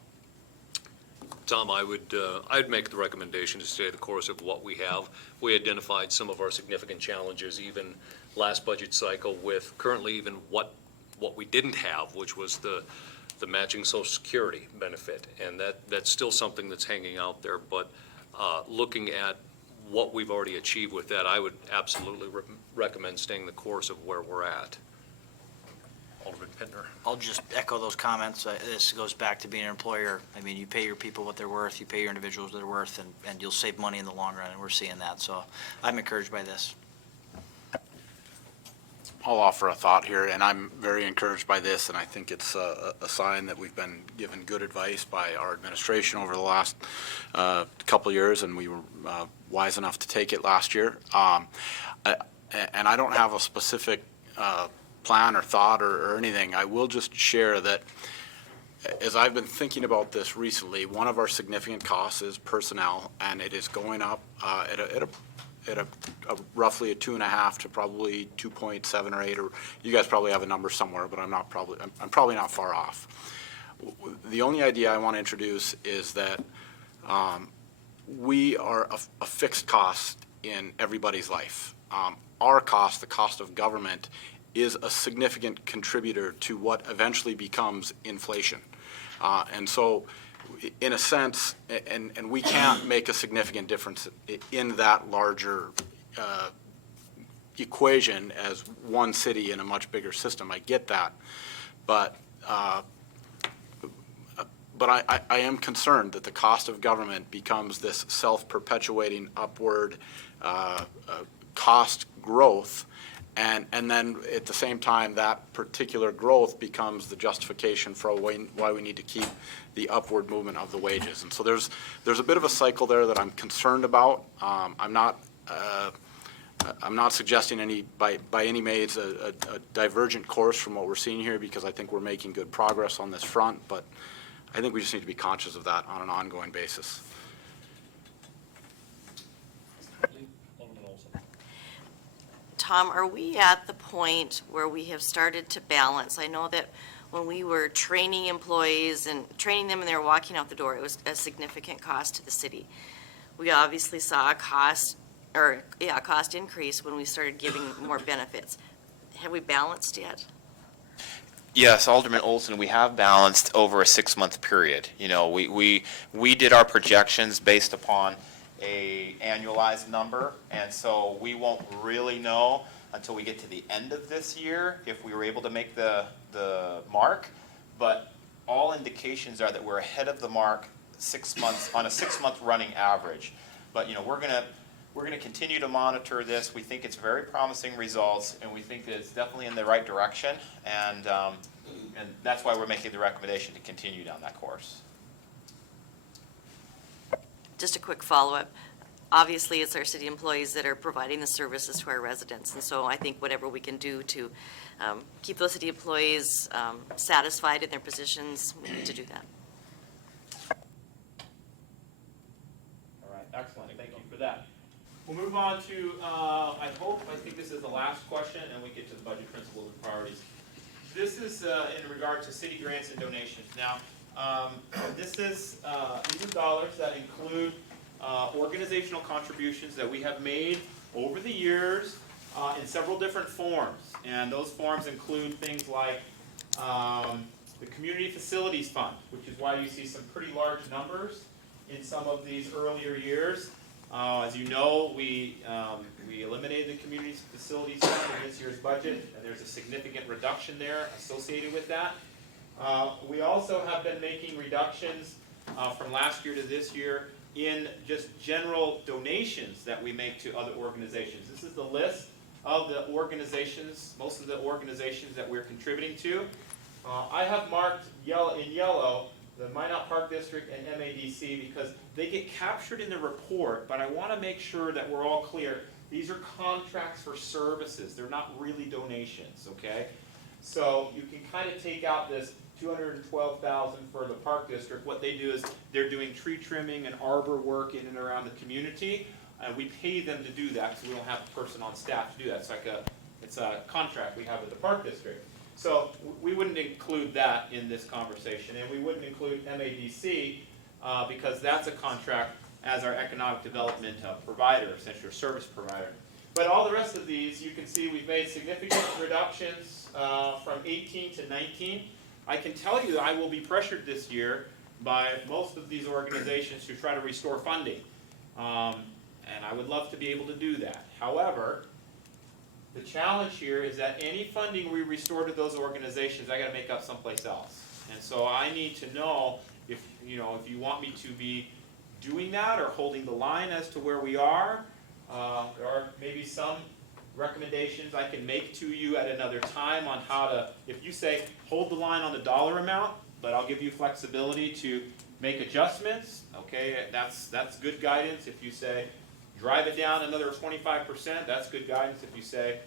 Tom, I'd make the recommendation to stay the course of what we have. We identified some of our significant challenges even last budget cycle with currently even what we didn't have, which was the matching Social Security benefit. And that's still something that's hanging out there. But looking at what we've already achieved with that, I would absolutely recommend staying the course of where we're at. Alderman Pittner. I'll just echo those comments. This goes back to being an employer. I mean, you pay your people what they're worth, you pay your individuals what they're worth, and you'll save money in the long run, and we're seeing that. So I'm encouraged by this. I'll offer a thought here, and I'm very encouraged by this, and I think it's a sign that we've been given good advice by our administration over the last couple of years, and we were wise enough to take it last year. And I don't have a specific plan or thought or anything. I will just share that as I've been thinking about this recently, one of our significant costs is personnel, and it is going up at a roughly a 2.5 to probably 2.7 or 8, or you guys probably have a number somewhere, but I'm probably not far off. The only idea I want to introduce is that we are a fixed cost in everybody's life. Our cost, the cost of government, is a significant contributor to what eventually becomes inflation. And so, in a sense, and we can't make a significant difference in that larger equation as one city in a much bigger system. I get that, but I am concerned that the cost of government becomes this self-perpetuating upward cost growth, and then at the same time that particular growth becomes the justification for why we need to keep the upward movement of the wages. And so there's a bit of a cycle there that I'm concerned about. I'm not suggesting by any means a divergent course from what we're seeing here, because I think we're making good progress on this front, but I think we just need to be conscious of that on an ongoing basis. Tom, are we at the point where we have started to balance? I know that when we were training employees and training them and they were walking out the door, it was a significant cost to the city. We obviously saw a cost increase when we started giving more benefits. Have we balanced yet? Yes, Alderman Olson, we have balanced over a 6-month period. You know, we did our projections based upon a annualized number, and so we won't really know until we get to the end of this year if we were able to make the mark, but all indications are that we're ahead of the mark 6 months on a 6-month running average. But you know, we're gonna continue to monitor this. We think it's very promising results, and we think that it's definitely in the right direction, and that's why we're making the recommendation to continue down that course. Just a quick follow-up. Obviously, it's our city employees that are providing the services to our residents, and so I think whatever we can do to keep those city employees satisfied in their positions, we need to do that. All right, excellent. Thank you for that. We'll move on to, I think this is the last question, and we get to the budget principles and priorities. This is in regard to city grants and donations. Now, these are dollars that include organizational contributions that we have made over the years in several different forms. And those forms include things like the Community Facilities Fund, which is why you see some pretty large numbers in some of these earlier years. As you know, we eliminated the Community Facilities Fund in this year's budget, and there's a significant reduction there associated with that. We also have been making reductions from last year to this year in just general donations that we make to other organizations. This is the list of the organizations, most of the organizations that we're contributing to. I have marked in yellow the Minot Park District and MADC because they get captured in the report, but I want to make sure that we're all clear. These are contracts for services. They're not really donations, okay? So you can kind of take out this $212,000 for the Park District. What they do is they're doing tree trimming and arbor work in and around the community. We pay them to do that because we don't have a person on staff to do that. It's a contract we have with the Park District. So we wouldn't include that in this conversation, and we wouldn't include MADC because that's a contract as our economic development provider, essentially a service provider. But all the rest of these, you can see we've made significant reductions from 18 to 19. I can tell you that I will be pressured this year by most of these organizations to try to restore funding. And I would love to be able to do that. However, The challenge here is that any funding we restore to those organizations, I gotta make up someplace else. And so I need to know if, you know, if you want me to be doing that or holding the line as to where we are. There are maybe some recommendations I can make to you at another time on how to, if you say, hold the line on the dollar amount, but I'll give you flexibility to make adjustments, okay, that's good guidance. If you say, drive it down another 25%, that's good guidance. If you say,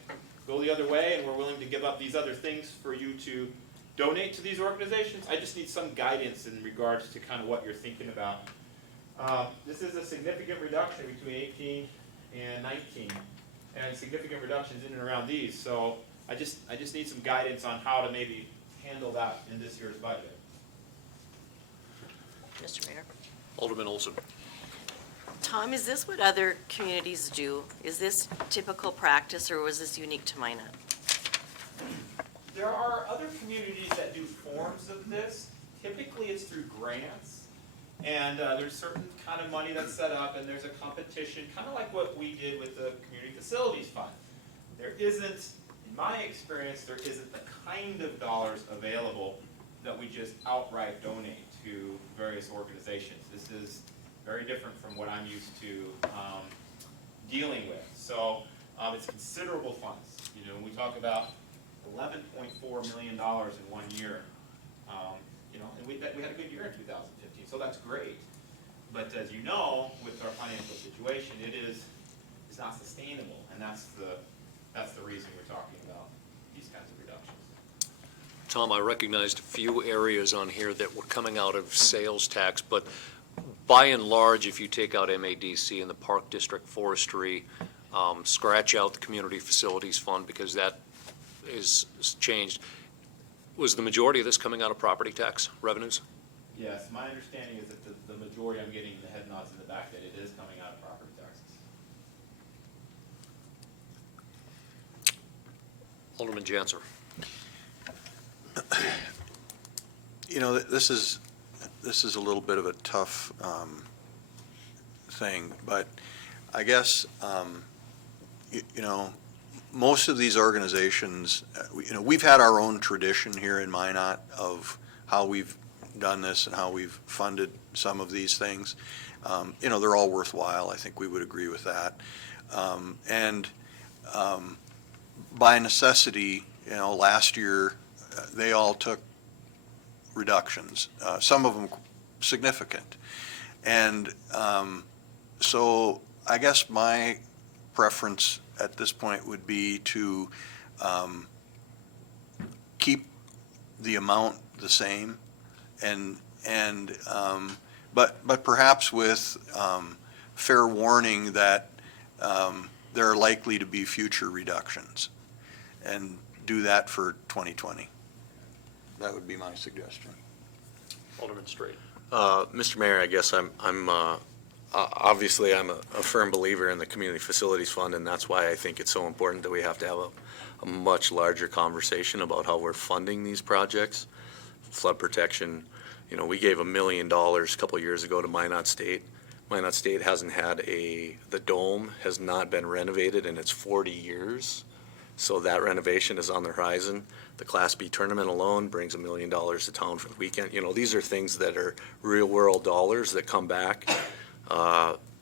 go the other way and we're willing to give up these other things for you to donate to these organizations, I just need some guidance in regards to kind of what you're thinking about. This is a significant reduction between 18 and 19, and significant reductions in and around these. So I just need some guidance on how to maybe handle that in this year's budget. Mr. Mayor. Alderman Olson. Tom, is this what other communities do? Is this typical practice, or was this unique to Minot? There are other communities that do forms of this. Typically, it's through grants, and there's certain kind of money that's set up, and there's a competition, kind of like what we did with the Community Facilities Fund. There isn't, in my experience, there isn't the kind of dollars available that we just outright donate to various organizations. This is very different from what I'm used to dealing with. So it's considerable funds. You know, when we talk about $11.4 million in 1 year, you know, and we had a good year in 2015, so that's great. But as you know, with our financial situation, it's not sustainable, and that's the reason we're talking about these kinds of reductions. Tom, I recognized a few areas on here that were coming out of sales tax, but by and large, if you take out MADC and the Park District Forestry, scratch out the Community Facilities Fund because that is changed, was the majority of this coming out of property tax revenues? Yes, my understanding is that the majority, I'm getting the head nods in the back, that it is coming out of property taxes. Alderman Janser. You know, this is a little bit of a tough thing, but I guess, you know, most of these organizations, you know, we've had our own tradition here in Minot of how we've done this and how we've funded some of these things. You know, they're all worthwhile. I think we would agree with that. And by necessity, you know, last year, they all took reductions, some of them significant. And so I guess my preference at this point would be to keep the amount the same, but perhaps with fair warning that there are likely to be future reductions, and do that for 2020. That would be my suggestion. Alderman Straight. Mr. Mayor, I guess obviously I'm a firm believer in the Community Facilities Fund, and that's why I think it's so important that we have to have a much larger conversation about how we're funding these projects. Flood protection, you know, we gave $1 million a couple years ago to Minot State. Minot State hasn't had the dome has not been renovated in its 40 years. So that renovation is on the horizon. The Class B tournament alone brings $1 million to town for the weekend. You know, these are things that are real-world dollars that come back.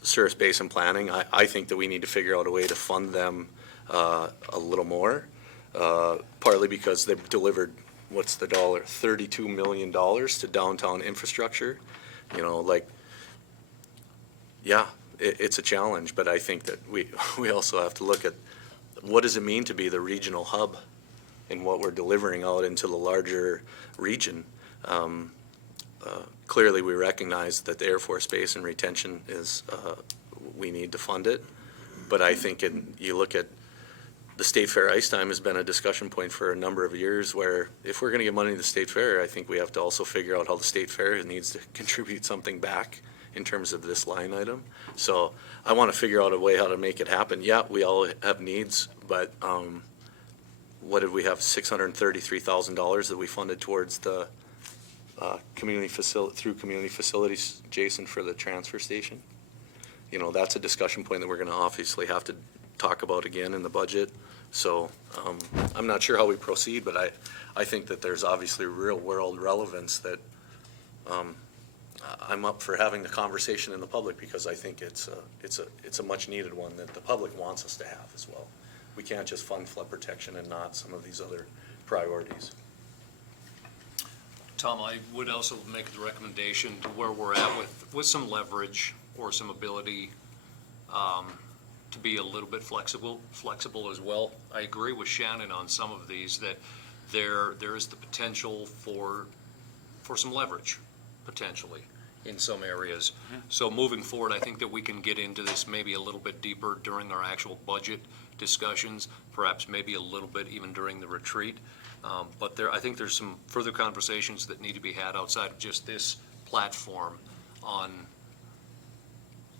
Service basin planning, I think that we need to figure out a way to fund them a little more, partly because they've delivered, what's the dollar, $32 million to downtown infrastructure. You know, like, yeah, it's a challenge, but I think that we also have to look at what does it mean to be the regional hub in what we're delivering out into the larger region. Clearly, we recognize that the Air Force Base and retention is, we need to fund it. But I think you look at the State Fair ice time has been a discussion point for a number of years where if we're going to give money to the State Fair, I think we have to also figure out how the State Fair needs to contribute something back in terms of this line item. So I want to figure out a way how to make it happen. Yeah, we all have needs, but what did we have, $633,000 that we funded towards the community facilities, Jason, for the transfer station? You know, that's a discussion point that we're going to obviously have to talk about again in the budget So I'm not sure how we proceed, but I think that there's obviously real-world relevance that I'm up for having the conversation in the public, because I think it's a much-needed one that the public wants us to have as well. We can't just fund flood protection and not some of these other priorities. Tom, I would also make the recommendation to where we're at with some leverage or some ability to be a little bit flexible as well. I agree with Shannon on some of these, that there is the potential for some leverage, potentially, in some areas. So moving forward, I think that we can get into this maybe a little bit deeper during our actual budget discussions, perhaps maybe a little bit even during the retreat. But I think there's some further conversations that need to be had outside of just this platform on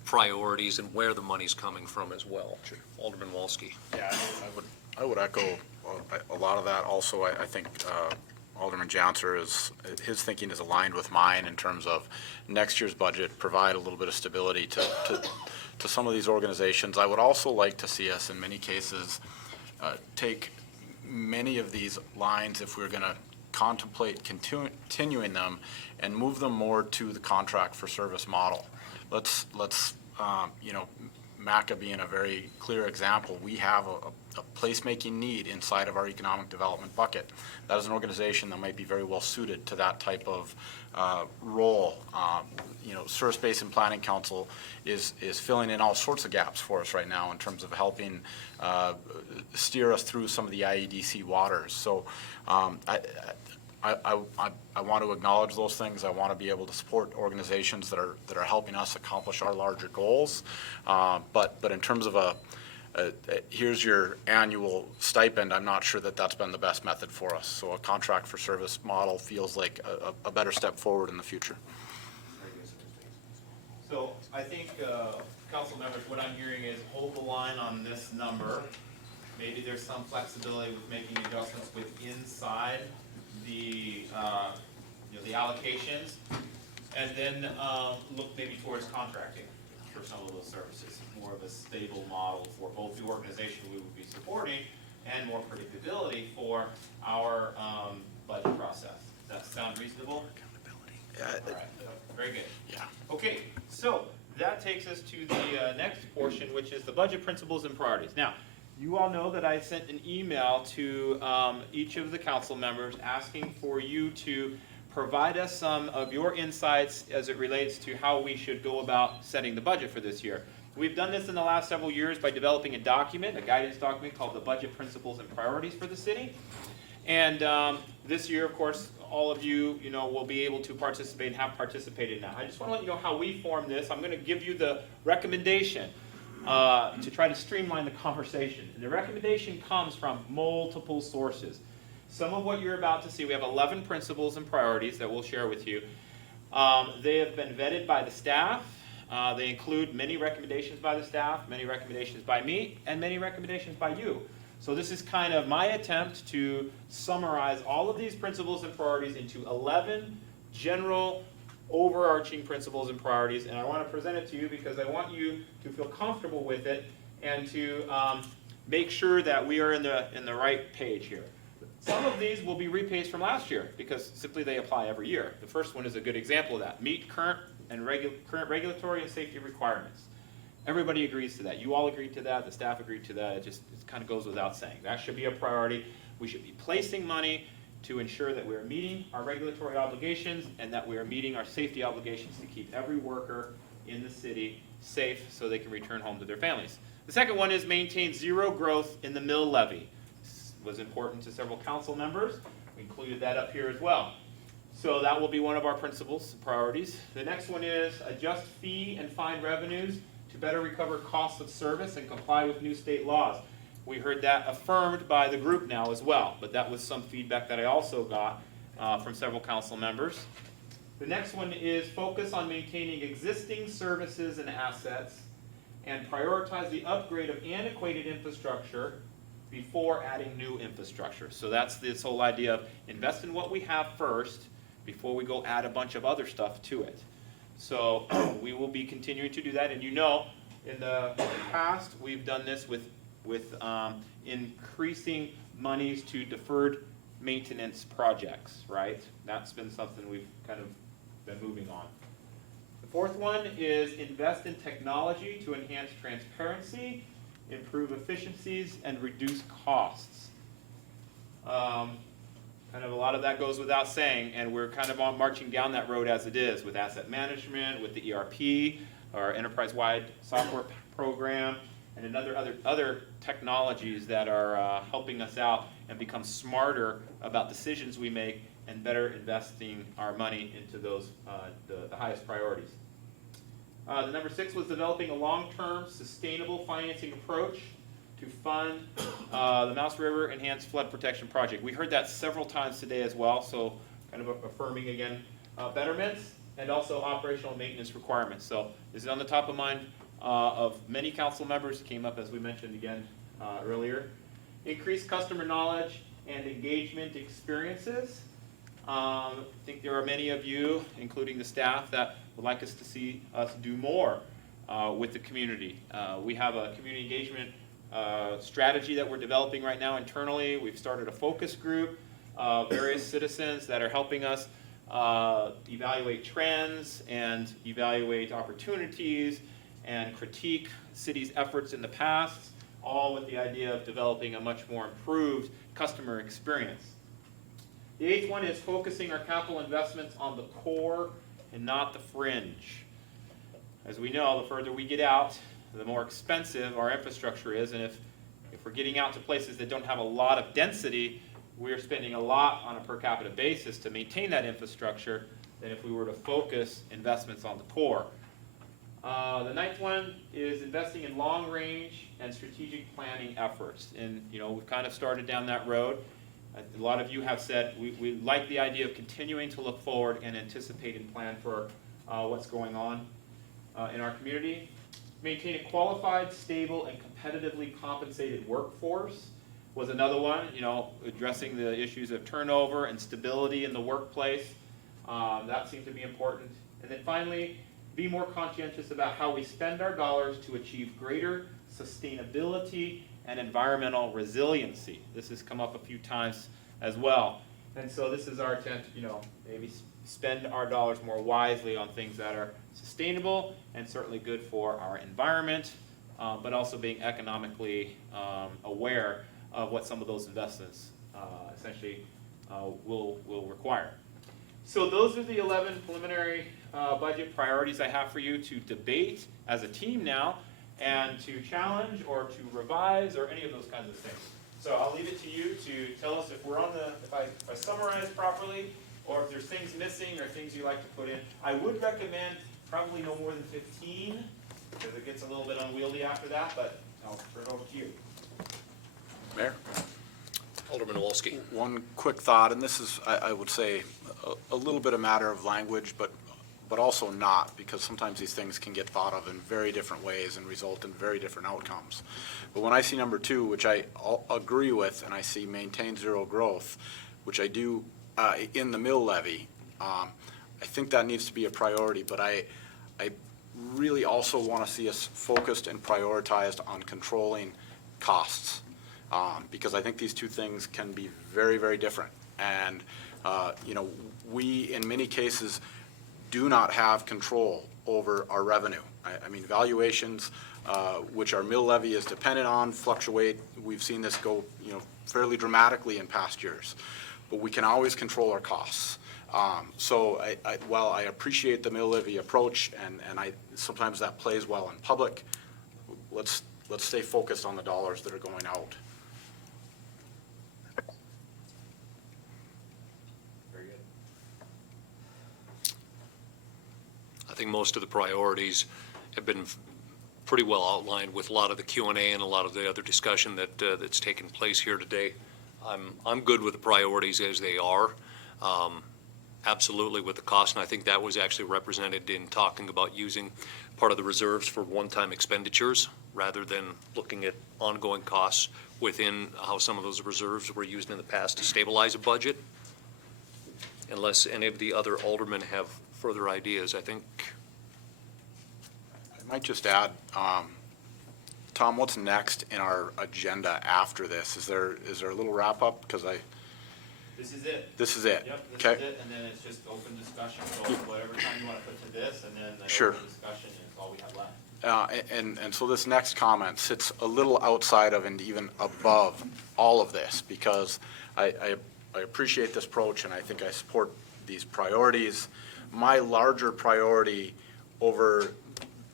priorities and where the money's coming from as well. Alderman Wolski. Yeah, I would echo a lot of that. Also, I think Alderman Janser his thinking is aligned with mine in terms of next year's budget, provide a little bit of stability to some of these organizations. I would also like to see us, in many cases, take many of these lines, if we're going to contemplate continuing them, and move them more to the contract for service model. Let's MACA being a very clear example, we have a placemaking need inside of our economic development bucket. That is an organization that might be very well suited to that type of role. Service Basin Planning Council is filling in all sorts of gaps for us right now in terms of helping steer us through some of the IEDC waters. So I want to acknowledge those things. I want to be able to support organizations that are helping us accomplish our larger goals. But in terms of here's your annual stipend, I'm not sure that that's been the best method for us. So a contract for service model feels like a better step forward in the future. So I think, council members, what I'm hearing is hold the line on this number. Maybe there's some flexibility with making adjustments with inside the allocations, and then look maybe towards contracting for some of those services, more of a stable model for both the organization we would be supporting and more predictability for our budget process. Does that sound reasonable? All right. Very good. Yeah. Okay, so that takes us to the next portion, which is the budget principles and priorities. Now, you all know that I sent an email to each of the council members asking for you to provide us some of your insights as it relates to how we should go about setting the budget for this year. We've done this in the last several years by developing a document, a guidance document called the Budget Principles and Priorities for the city. And this year, of course, all of you, will be able to participate and have participated now. I just want to let you know how we formed this. I'm going to give you the recommendation to try to streamline the conversation. And the recommendation comes from multiple sources. Some of what you're about to see, we have 11 principles and priorities that we'll share with you. They have been vetted by the staff. They include many recommendations by the staff, many recommendations by me, and many recommendations by you. So this is kind of my attempt to summarize all of these principles and priorities into 11 general overarching principles and priorities, and I want to present it to you because I want you to feel comfortable with it and to make sure that we are in the right page here. Some of these will be repaged from last year because simply they apply every year. The first one is a good example of that. Meet current current regulatory and safety requirements. Everybody agrees to that. You all agreed to that. The staff agreed to that. It kind of goes without saying. That should be a priority. We should be placing money to ensure that we are meeting our regulatory obligations and that we are meeting our safety obligations to keep every worker in the city safe so they can return home to their families. The second one is maintain zero growth in the mill levy. This was important to several council members. We included that up here as well. So that will be one of our principles, priorities. The next one is adjust fee and fine revenues to better recover costs of service and comply with new state laws. We heard that affirmed by the group now as well, but that was some feedback that I also got from several council members. The next one is focus on maintaining existing services and assets and prioritize the upgrade of antiquated infrastructure before adding new infrastructure. So that's this whole idea of invest in what we have first before we go add a bunch of other stuff to it. So we will be continuing to do that, and in the past, we've done this with with increasing monies to deferred maintenance projects, right? That's been something we've kind of been moving on. The fourth one is invest in technology to enhance transparency, improve efficiencies, and reduce costs. Kind of a lot of that goes without saying, and we're kind of on marching down that road as it is with asset management, with the ERP, our enterprise-wide software program, and other technologies that are helping us out and become smarter about decisions we make and better investing our money into those the highest priorities. The number 6 was developing a long-term sustainable financing approach to fund the Mouse River Enhanced Flood Protection Project. We heard that several times today as well, so kind of affirming again betterments and also operational maintenance requirements. So this is on the top of mind of many council members, came up as we mentioned again earlier. Increased customer knowledge and engagement experiences. I think there are many of you, including the staff, that would like us to see us do more with the community. We have a community engagement strategy that we're developing right now internally. We've started a focus group, various citizens that are helping us evaluate trends and evaluate opportunities and critique cities' efforts in the past, all with the idea of developing a much more improved customer experience. The 8th one is focusing our capital investments on the core and not the fringe. As we know, the further we get out, the more expensive our infrastructure is, and if we're getting out to places that don't have a lot of density, we're spending a lot on a per capita basis to maintain that infrastructure than if we were to focus investments on the core. The 9th one is investing in long-range and strategic planning efforts, and we've kind of started down that road. A lot of you have said we like the idea of continuing to look forward and anticipate and plan for what's going on in our community. Maintain a qualified, stable, and competitively compensated workforce was another one, addressing the issues of turnover and stability in the workplace. That seemed to be important. And then finally, be more conscientious about how we spend our dollars to achieve greater sustainability and environmental resiliency. This has come up a few times as well. And so this is our attempt, maybe spend our dollars more wisely on things that are sustainable and certainly good for our environment, but also being economically aware of what some of those investments essentially will require. So those are the 11 preliminary budget priorities I have for you to debate as a team now, and to challenge or to revise or any of those kinds of things. So I'll leave it to you to tell us if we're on if I summarize properly, or if there's things missing or things you'd like to put in. I would recommend probably no more than 15, because it gets a little bit unwieldy after that, but I'll turn it over to you. Mayor? Alderman Wolski. One quick thought, and this is, I would say, a little bit a matter of language, but also not, because sometimes these things can get thought of in very different ways and result in very different outcomes. But when I see number 2, which I agree with, and I see maintain zero growth, which I do in the mill levy, I think that needs to be a priority, but I really also want to see us focused and prioritized on controlling costs, because I think these two things can be very, very different. And, we, in many cases, do not have control over our revenue. I mean, valuations, which our mill levy is dependent on, fluctuate. We've seen this go, fairly dramatically in past years. But we can always control our costs. So while I appreciate the mill levy approach, and sometimes that plays well in public, let's stay focused on the dollars that are going out. Very good. I think most of the priorities have been pretty well outlined with a lot of the Q&A and a lot of the other discussion that's taken place here today. I'm good with the priorities as they are. Absolutely with the cost, and I think that was actually represented in talking about using part of the reserves for one-time expenditures rather than looking at ongoing costs within how some of those reserves were used in the past to stabilize a budget. Unless any of the other aldermen have further ideas, I think. I might just add, Tom, what's next in our agenda after this? Is there a little wrap-up? Because This is it. this is it. Yep, this Okay. is it, and then it's just open discussion, so whatever time you want to put to this, and then the Sure. open discussion is all we have left. And so this next comment sits a little outside of and even above all of this, because I appreciate this approach, and I think I support these priorities. My larger priority over,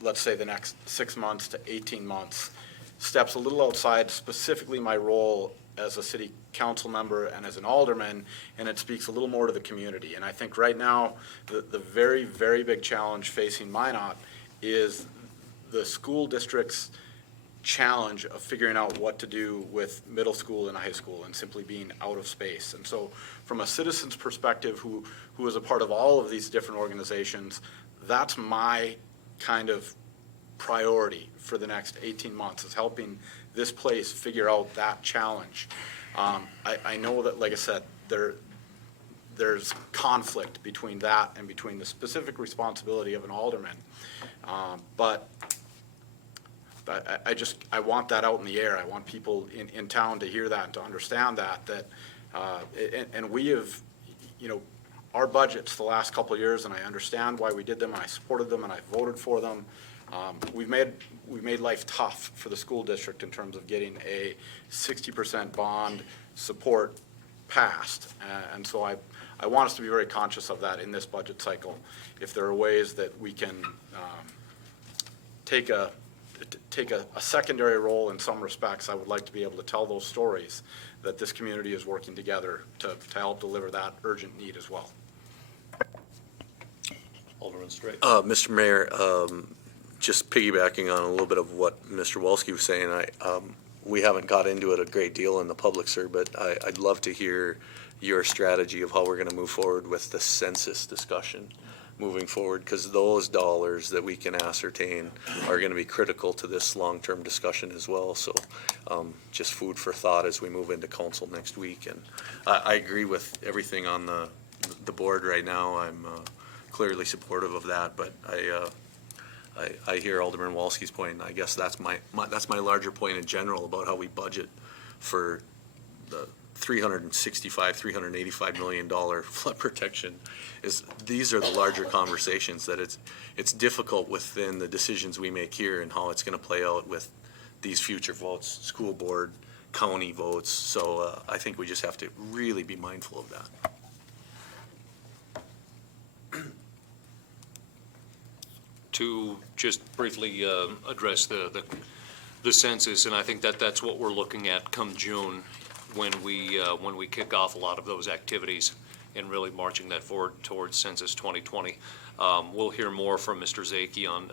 let's say, the next 6 months to 18 months steps a little outside specifically my role as a city council member and as an alderman, and it speaks a little more to the community. And I think right now, the very, very big challenge facing Minot is the school district's challenge of figuring out what to do with middle school and high school and simply being out of space. And so from a citizen's perspective who is a part of all of these different organizations, that's my kind of priority for the next 18 months, is helping this place figure out that challenge. I know that, like I said, there's conflict between that and between the specific responsibility of an alderman. But I want that out in the air. I want people in town to hear that and to understand that and we have, our budgets the last couple of years, and I understand why we did them, and I supported them, and I voted for them. We've made life tough for the school district in terms of getting a 60% bond support passed. And so I want us to be very conscious of that in this budget cycle. If there are ways that we can take a secondary role in some respects, I would like to be able to tell those stories, that this community is working together to help deliver that urgent need as well. Alderman Straight. Mr. Mayor, just piggybacking on a little bit of what Mr. Wolski was saying, we haven't got into it a great deal in the public, sir, but I'd love to hear your strategy of how we're going to move forward with the census discussion moving forward, because those dollars that we can ascertain are going to be critical to this long-term discussion as well. So just food for thought as we move into council next week. And I agree with everything on the board right now. I'm clearly supportive of that, but I hear Alderman Walski's point, and I guess that's my larger point in general about how we budget for the $385 million flood protection. Is these are the larger conversations that it's difficult within the decisions we make here and how it's going to play out with these future votes, school board, county votes. So I think we just have to really be mindful of that. To just briefly address the census, and I think that's what we're looking at come June, when we kick off a lot of those activities and really marching that forward towards Census 2020. We'll hear more from Mr. Zakian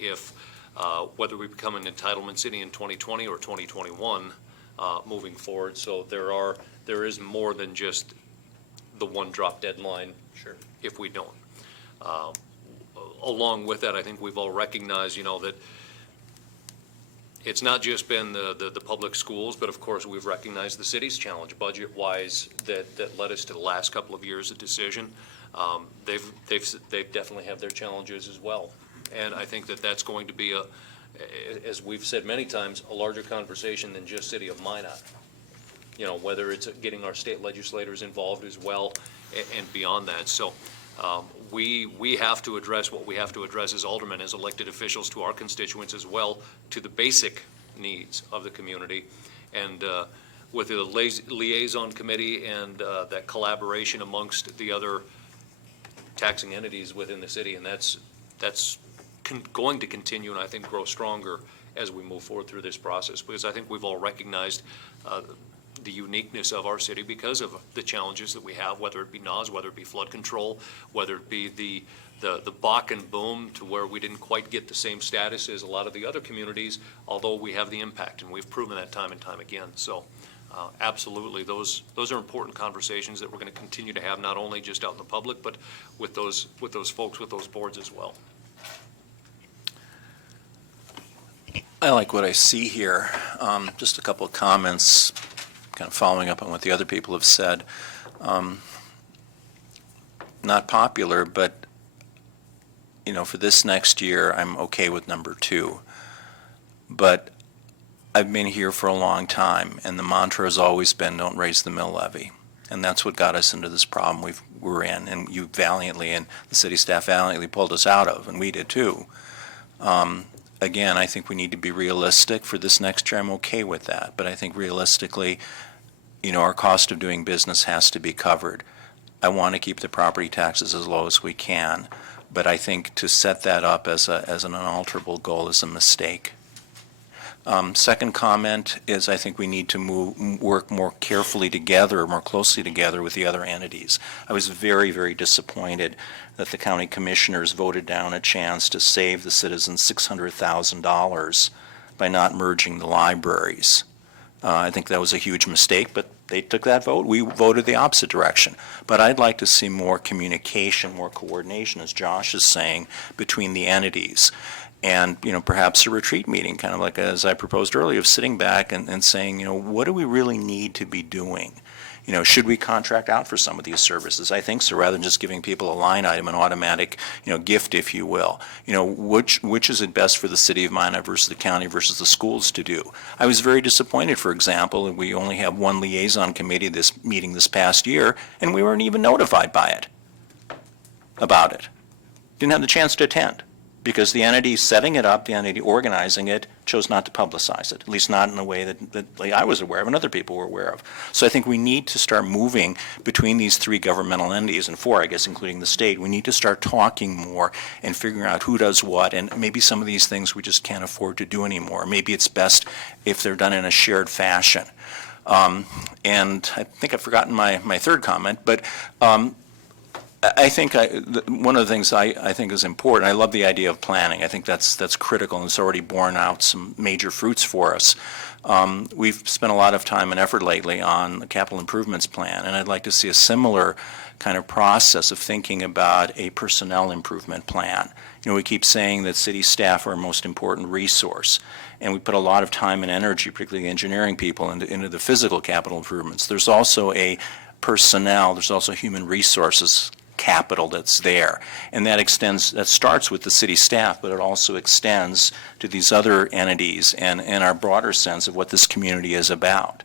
if whether we become an entitlement city in 2020 or 2021 moving forward. So there is more than just the one drop deadline. Sure. If we don't. Along with that, I think we've all recognized, that it's not just been the public schools, but of course we've recognized the city's challenge budget-wise that led us to the last couple of years of decision. They've definitely have their challenges as well, and I think that's going to be as we've said many times, a larger conversation than just City of Minot. Whether it's getting our state legislators involved as well, and beyond that. So. We have to address what we have to address as aldermen, as elected officials, to our constituents as well, to the basic needs of the community. And with the liaison committee and that collaboration amongst the other taxing entities within the city, and that's going to continue and I think grow stronger as we move forward through this process, because I think we've all recognized the uniqueness of our city because of the challenges that we have, whether it be NAS, whether it be flood control, whether it be the Bakken boom, to where we didn't quite get the same status as a lot of the other communities, although we have the impact, and we've proven that time and time again. So absolutely, those are important conversations that we're going to continue to have, not only just out in the public, but with those folks, with those boards as well. I like what I see here. Just a couple of comments, kind of following up on what the other people have said. Not popular, but, for this next year, I'm okay with number 2. but I've been here for a long time, and the mantra has always been, don't raise the mill levy. And that's what got us into this problem we're in, and you valiantly, and the city staff valiantly pulled us out of, and we did too. Again, I think we need to be realistic for this next year. I'm okay with that, but I think realistically, our cost of doing business has to be covered. I want to keep the property taxes as low as we can, but I think to set that up as an unalterable goal is a mistake. Second comment is I think we need to work more carefully together, more closely together with the other entities. I was very, very disappointed that the county commissioners voted down a chance to save the citizens $600,000 by not merging the libraries. I think that was a huge mistake, but they took that vote. We voted the opposite direction. But I'd like to see more communication, more coordination, as Josh is saying, between the entities. And, perhaps a retreat meeting, kind of like as I proposed earlier, of sitting back and saying, what do we really need to be doing? Should we contract out for some of these services? I think so, rather than just giving people a line item, an automatic, gift, if you will. Which is it best for the city of Minot versus the county versus the schools to do? I was very disappointed, for example, that we only have one liaison committee this past year, and we weren't even notified about it. Didn't have the chance to attend, because the entity setting it up, the entity organizing it, chose not to publicize it, at least not in a way that I was aware of and other people were aware of. So I think we need to start moving between these three governmental entities, and four, I guess, including the state. We need to start talking more and figuring out who does what, and maybe some of these things we just can't afford to do anymore. Maybe it's best if they're done in a shared fashion. And I think I've forgotten my third comment, but I think one of the things I think is important, I love the idea of planning. I think that's critical, and it's already borne out some major fruits for us. We've spent a lot of time and effort lately on the capital improvements plan, and I'd like to see a similar kind of process of thinking about a personnel improvement plan. We keep saying that city staff are our most important resource, and we put a lot of time and energy, particularly engineering people, into the physical capital improvements. There's also there's also human resources capital that's there, and that starts with the city staff, but it also extends to these other entities and our broader sense of what this community is about.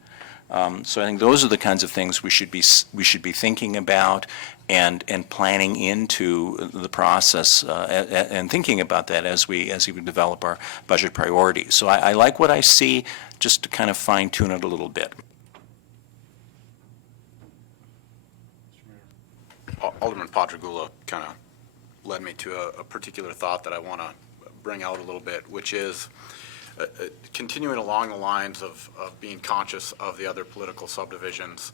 So I think those are the kinds of things we should be thinking about and planning into the process and thinking about that as we develop our budget priorities. So I like what I see, just to kind of fine tune it a little bit. Alderman Padragula kind of led me to a particular thought that I want to bring out a little bit, which is continuing along the lines of being conscious of the other political subdivisions.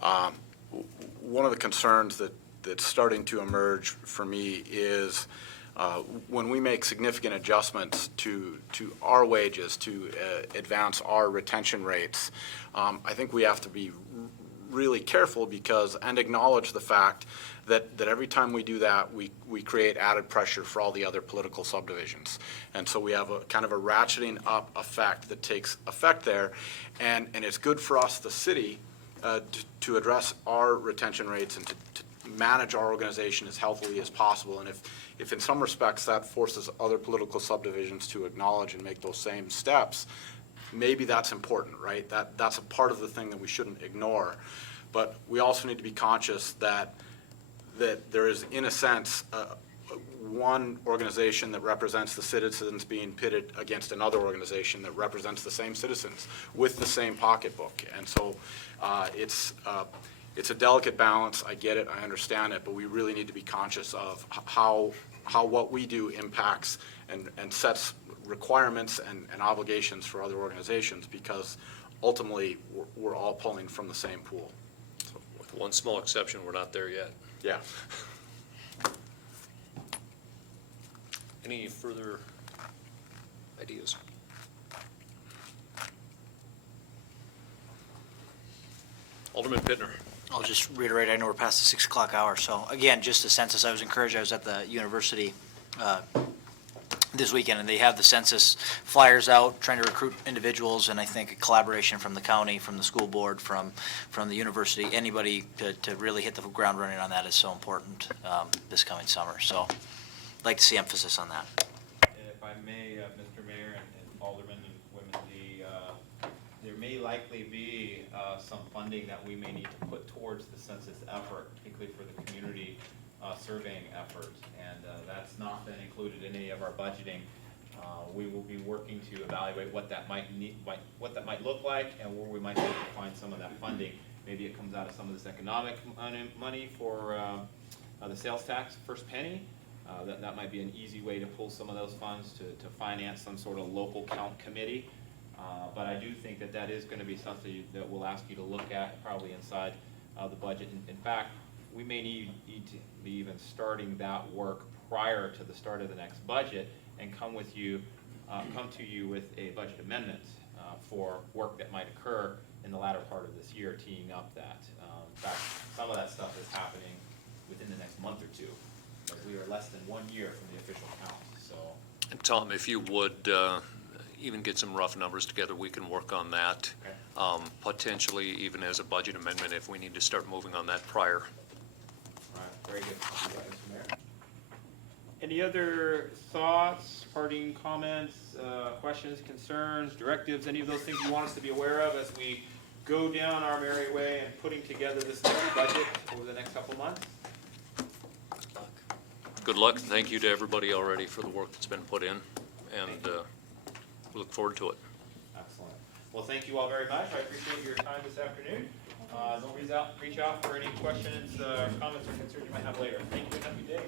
One of the concerns that's starting to emerge for me is when we make significant adjustments to our wages to advance our retention rates, I think we have to be really careful and acknowledge the fact that every time we do that, we create added pressure for all the other political subdivisions. And so we have a kind of a ratcheting up effect that takes effect there. And it's good for us, the city, to address our retention rates and to manage our organization as healthily as possible. And if in some respects that forces other political subdivisions to acknowledge and make those same steps, maybe that's important, right? That's a part of the thing that we shouldn't ignore. But we also need to be conscious that there is, in a sense, one organization that represents the citizens being pitted against another organization that represents the same citizens with the same pocketbook. And so it's a delicate balance. I get it. I understand it. But we really need to be conscious of how what we do impacts and sets requirements and obligations for other organizations, because ultimately we're all pulling from the same pool. So, with one small exception, we're not there yet. Yeah. Any further ideas? Alderman Pittner. I'll just reiterate, I know we're past the 6 o'clock hour, so again, just the census, I was encouraged, I was at the university this weekend, and they have the census flyers out, trying to recruit individuals, and I think a collaboration from the county, from the school board, from the university, anybody to really hit the ground running on that is so important this coming summer. So I'd like to see emphasis on that. If I may, Mr. Mayor and Alderman and likely be some funding that we may need to put towards the census effort, particularly for the community surveying effort. And that's not been included in any of our budgeting. We will be working to evaluate what that might look like and where we might be able to find some of that funding. Maybe it comes out of some of this economic money for the sales tax, first penny. That might be an easy way to pull some of those funds to finance some sort of local count committee. But I do think that that is going to be something that we'll ask you to look at probably inside the budget. In fact, we may need to be even starting that work prior to the start of the next budget and come to you with a budget amendment for work that might occur in the latter part of this year, teeing up that. In fact, some of that stuff is happening within the next month or two, because we are less than 1 year from the official count, so. And Tom, if you would even get some rough numbers together, we can work on that. Okay. Potentially even as a budget amendment if we need to start moving on that prior. All right, very good. Thank you, Mr. Mayor. Any other thoughts, parting comments, questions, concerns, directives, any of those things you want us to be aware of as we go down our merry way and putting together this next budget over the next couple of months? Good luck, and thank you to everybody already for the work that's been put in, and we look forward to it. Excellent. Well, thank you all very much. I appreciate your time this afternoon. Don't reach out for any questions, comments, or concerns you might have later. Thank you and have a good day.